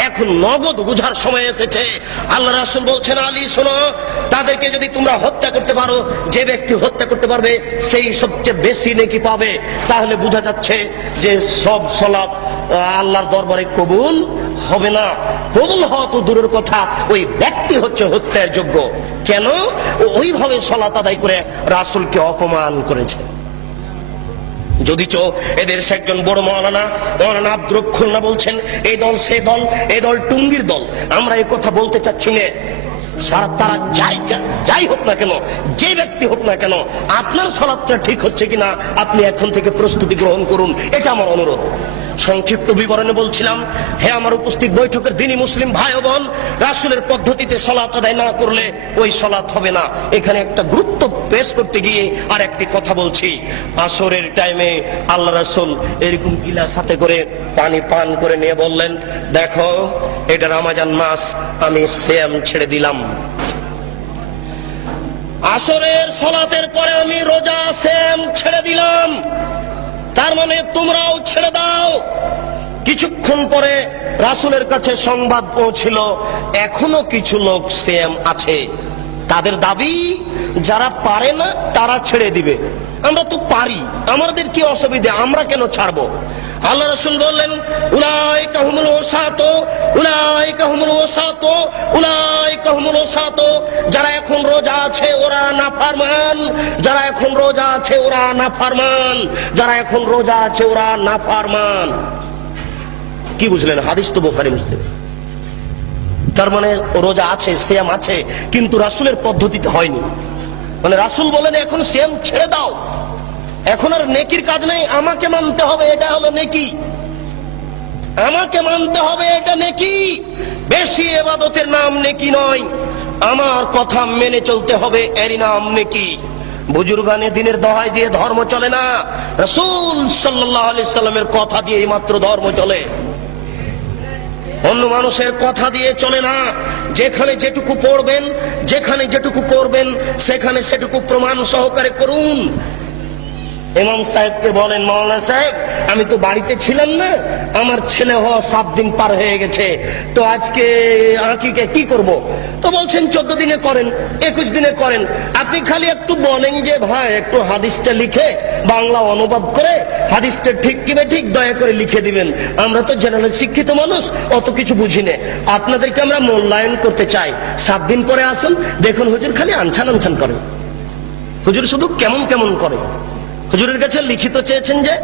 এখন নগদ বুঝার সময় এসেছে। আল্লাহ রাসূল বলছেন আলী শোনো, তাদেরকে যদি তোমরা হত্যা করতে পারো, যে ব্যক্তি হত্যা করতে পারবে সেই সবচেয়ে বেশি নেকি পাবে। তাহলে বোঝা যাচ্ছে যে সব সালাত আল্লাহর দরবারে কবুল হবে না। কবুল হওয়া তো দূরের কথা, ওই ব্যক্তি হচ্ছে হত্যার যোগ্য। কেন? ওইভাবে সালাত আদায় করে রাসূলকে অপমান করেছে। যদিচ এদের সে একজন বড় মৌলানা আব্দুর খুলনা বলছেন এই দল সে দল, এই দল টুঙ্গির দল। আমরা এই কথা বলতে চাচ্ছি না, তারা যাই হোক না কেন, যে ব্যক্তি হোক না কেন, আপনার সালাতটা ঠিক হচ্ছে কিনা আপনি এখন থেকে প্রস্তুতি গ্রহণ করুন, এটা আমার অনুরোধ। সংক্ষিপ্ত বিবরণে বলছিলাম, হে আমার উপস্থিত বৈঠকের দিনী মুসলিম ভাই ও বোন, রাসূলের পদ্ধতিতে সালাত আদায় না করলে ওই সালাত হবে না। এখানে একটা গুরুত্ব পেশ করতে গিয়ে আর একটি কথা বলছি। আসরের টাইমে আল্লাহ রাসূল এরকম গিলাস হাতে করে পানি পান করে নিয়ে বললেন, দেখো এটা রমজান মাস, আমি সিয়াম ছেড়ে দিলাম। আসরের সালাতের পরে আমি রোজা সিয়াম ছেড়ে দিলাম, তার মানে তোমরাও ছেড়ে দাও। কিছুক্ষণ পরে রাসূলের কাছে সংবাদ পৌঁছিল, এখনো কিছু লোক সিয়াম আছে। তাদের দাবি যারা পারে না তারা ছেড়ে দিবে। আমরা তো পারি, আমাদের কি অসুবিধা, আমরা কেন ছাড়বো? আল্লাহ রাসূল বললেন, উলাইকা হুমুল ওসাত, উলাইকা হুমুল ওসাত, উলাইকা হুমুল ওসাত। যারা এখন রোজা আছে ওরা নাফরমান, যারা এখন রোজা আছে ওরা নাফরমান, যারা এখন রোজা আছে ওরা নাফরমান। কি বুঝলেন? হাদিস তো বুখারী মুসলিম। তার মানে রোজা আছে, সিয়াম আছে, কিন্তু রাসূলের পদ্ধতিতে হয়নি। মানে রাসূল বলেন এখন সিয়াম ছেড়ে দাও, এখন আর নেকির কাজ নেই, আমাকে মানতে হবে, এটা হলো নেকি, আমাকে মানতে হবে, এটা নেকি। বেশি ইবাদতের নাম নেকি নয়, আমার কথা মেনে চলতে হবে, এরই নাম নেকি। বুজুর্গানে দিনের দোহাই দিয়ে ধর্ম চলে না, রাসূল সাল্লাল্লাহু আলাইহি সাল্লামের কথা দিয়ে মাত্র ধর্ম চলে, অন্য মানুষের কথা দিয়ে চলে না। যেখানে যেটুকু পড়বেন, যেখানে যেটুকু করবেন, সেখানে সেটুকু প্রমাণ সহকারে করুন। ইমাম সাহেবকে বলেন, মাওলানা সাহেব আমি তো বাড়িতে ছিলাম না, আমার ছেলে হওয়া 7 দিন পার হয়ে গেছে, তো আজকে আকিকে কি করব? তো বলছেন 14 দিনে করেন, 21 দিনে করেন। আপনি খালি একটু বলেন যে ভাই একটু হাদিসটা লিখে বাংলা অনুবাদ করে হাদিসটা ঠিক কি ঠিক দয়া করে লিখে দিবেন। আমরা তো জেনারেল শিক্ষিত মানুষ, অত কিছু বুঝি না, আপনাদেরকে আমরা মূল্যায়ন করতে চাই। 7 দিন পরে আসুন, দেখুন হুজুর খালি আনছান আনছান করে, হুজুর শুধু কেমন কেমন করে। হুজুরের কাছে লিখিত চেয়েছেন যে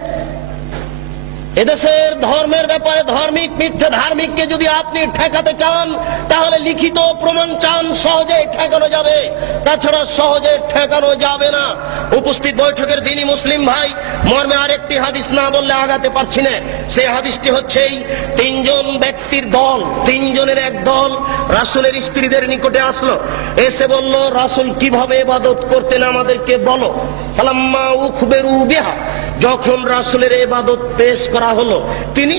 এদেশের ধর্মের ব্যাপারে ধার্মিক মিথ্যে ধার্মিককে যদি আপনি ঠেকাতে চান তাহলে লিখিত প্রমাণ চান, সহজে ঠেকানো যাবে, তাছাড়া সহজে ঠেকানো যাবে না। উপস্থিত বৈঠকের দিনী মুসলিম ভাই, মর্মে আরেকটি হাদিস না বললে আগাতে পারছি না। সেই হাদিসটি হচ্ছে এই 3 জন ব্যক্তির দল, 3 জনের এক দল রাসূলের স্ত্রীদের নিকটে আসলো, এসে বলল, রাসূল কিভাবে ইবাদত করতেন আমাদেরকে বলো। ফালাম্মা উখবিরু বিহা, যখন রাসূলের ইবাদত পেশ করা হলো, তিনি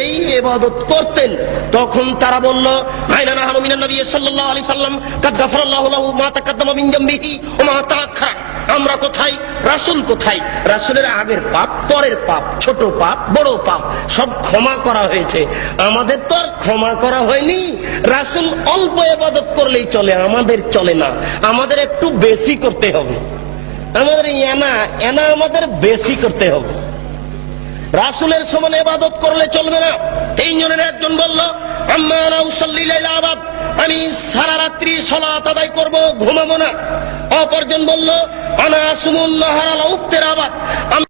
এই ইবাদত করতেন, তখন তারা বলল, আইনা নাহনু মিনান নবী সাল্লাল্লাহু আলাইহি সাল্লাম কাদ গাফারাল্লাহু লাহু মা তাকাদ্দামা মিন যামবিহি ওয়া মা তাআখারা। আমরা কোথায়, রাসূল কোথায়? রাসূলের আগের পাপ, পরের পাপ, ছোট পাপ, বড় পাপ সব ক্ষমা করা হয়েছে, আমাদের তো আর ক্ষমা করা হয়নি। রাসূল অল্প ইবাদত করলেই চলে, আমাদের চলে না, আমাদের একটু বেশি করতে হবে, আমাদের এনা আমাদের বেশি করতে হবে। রাসূলের সমান ইবাদত করলে চলবে না। 3 জনের একজন বলল, আম্মা আনা উসাল্লি লাইলা আবাদ, আমি সারা রাত্রি সালাত আদায় করব, ঘুমাবো না। অপরজন বলল, আনা আসুমুন নাহারা লা উফতির আবাদ,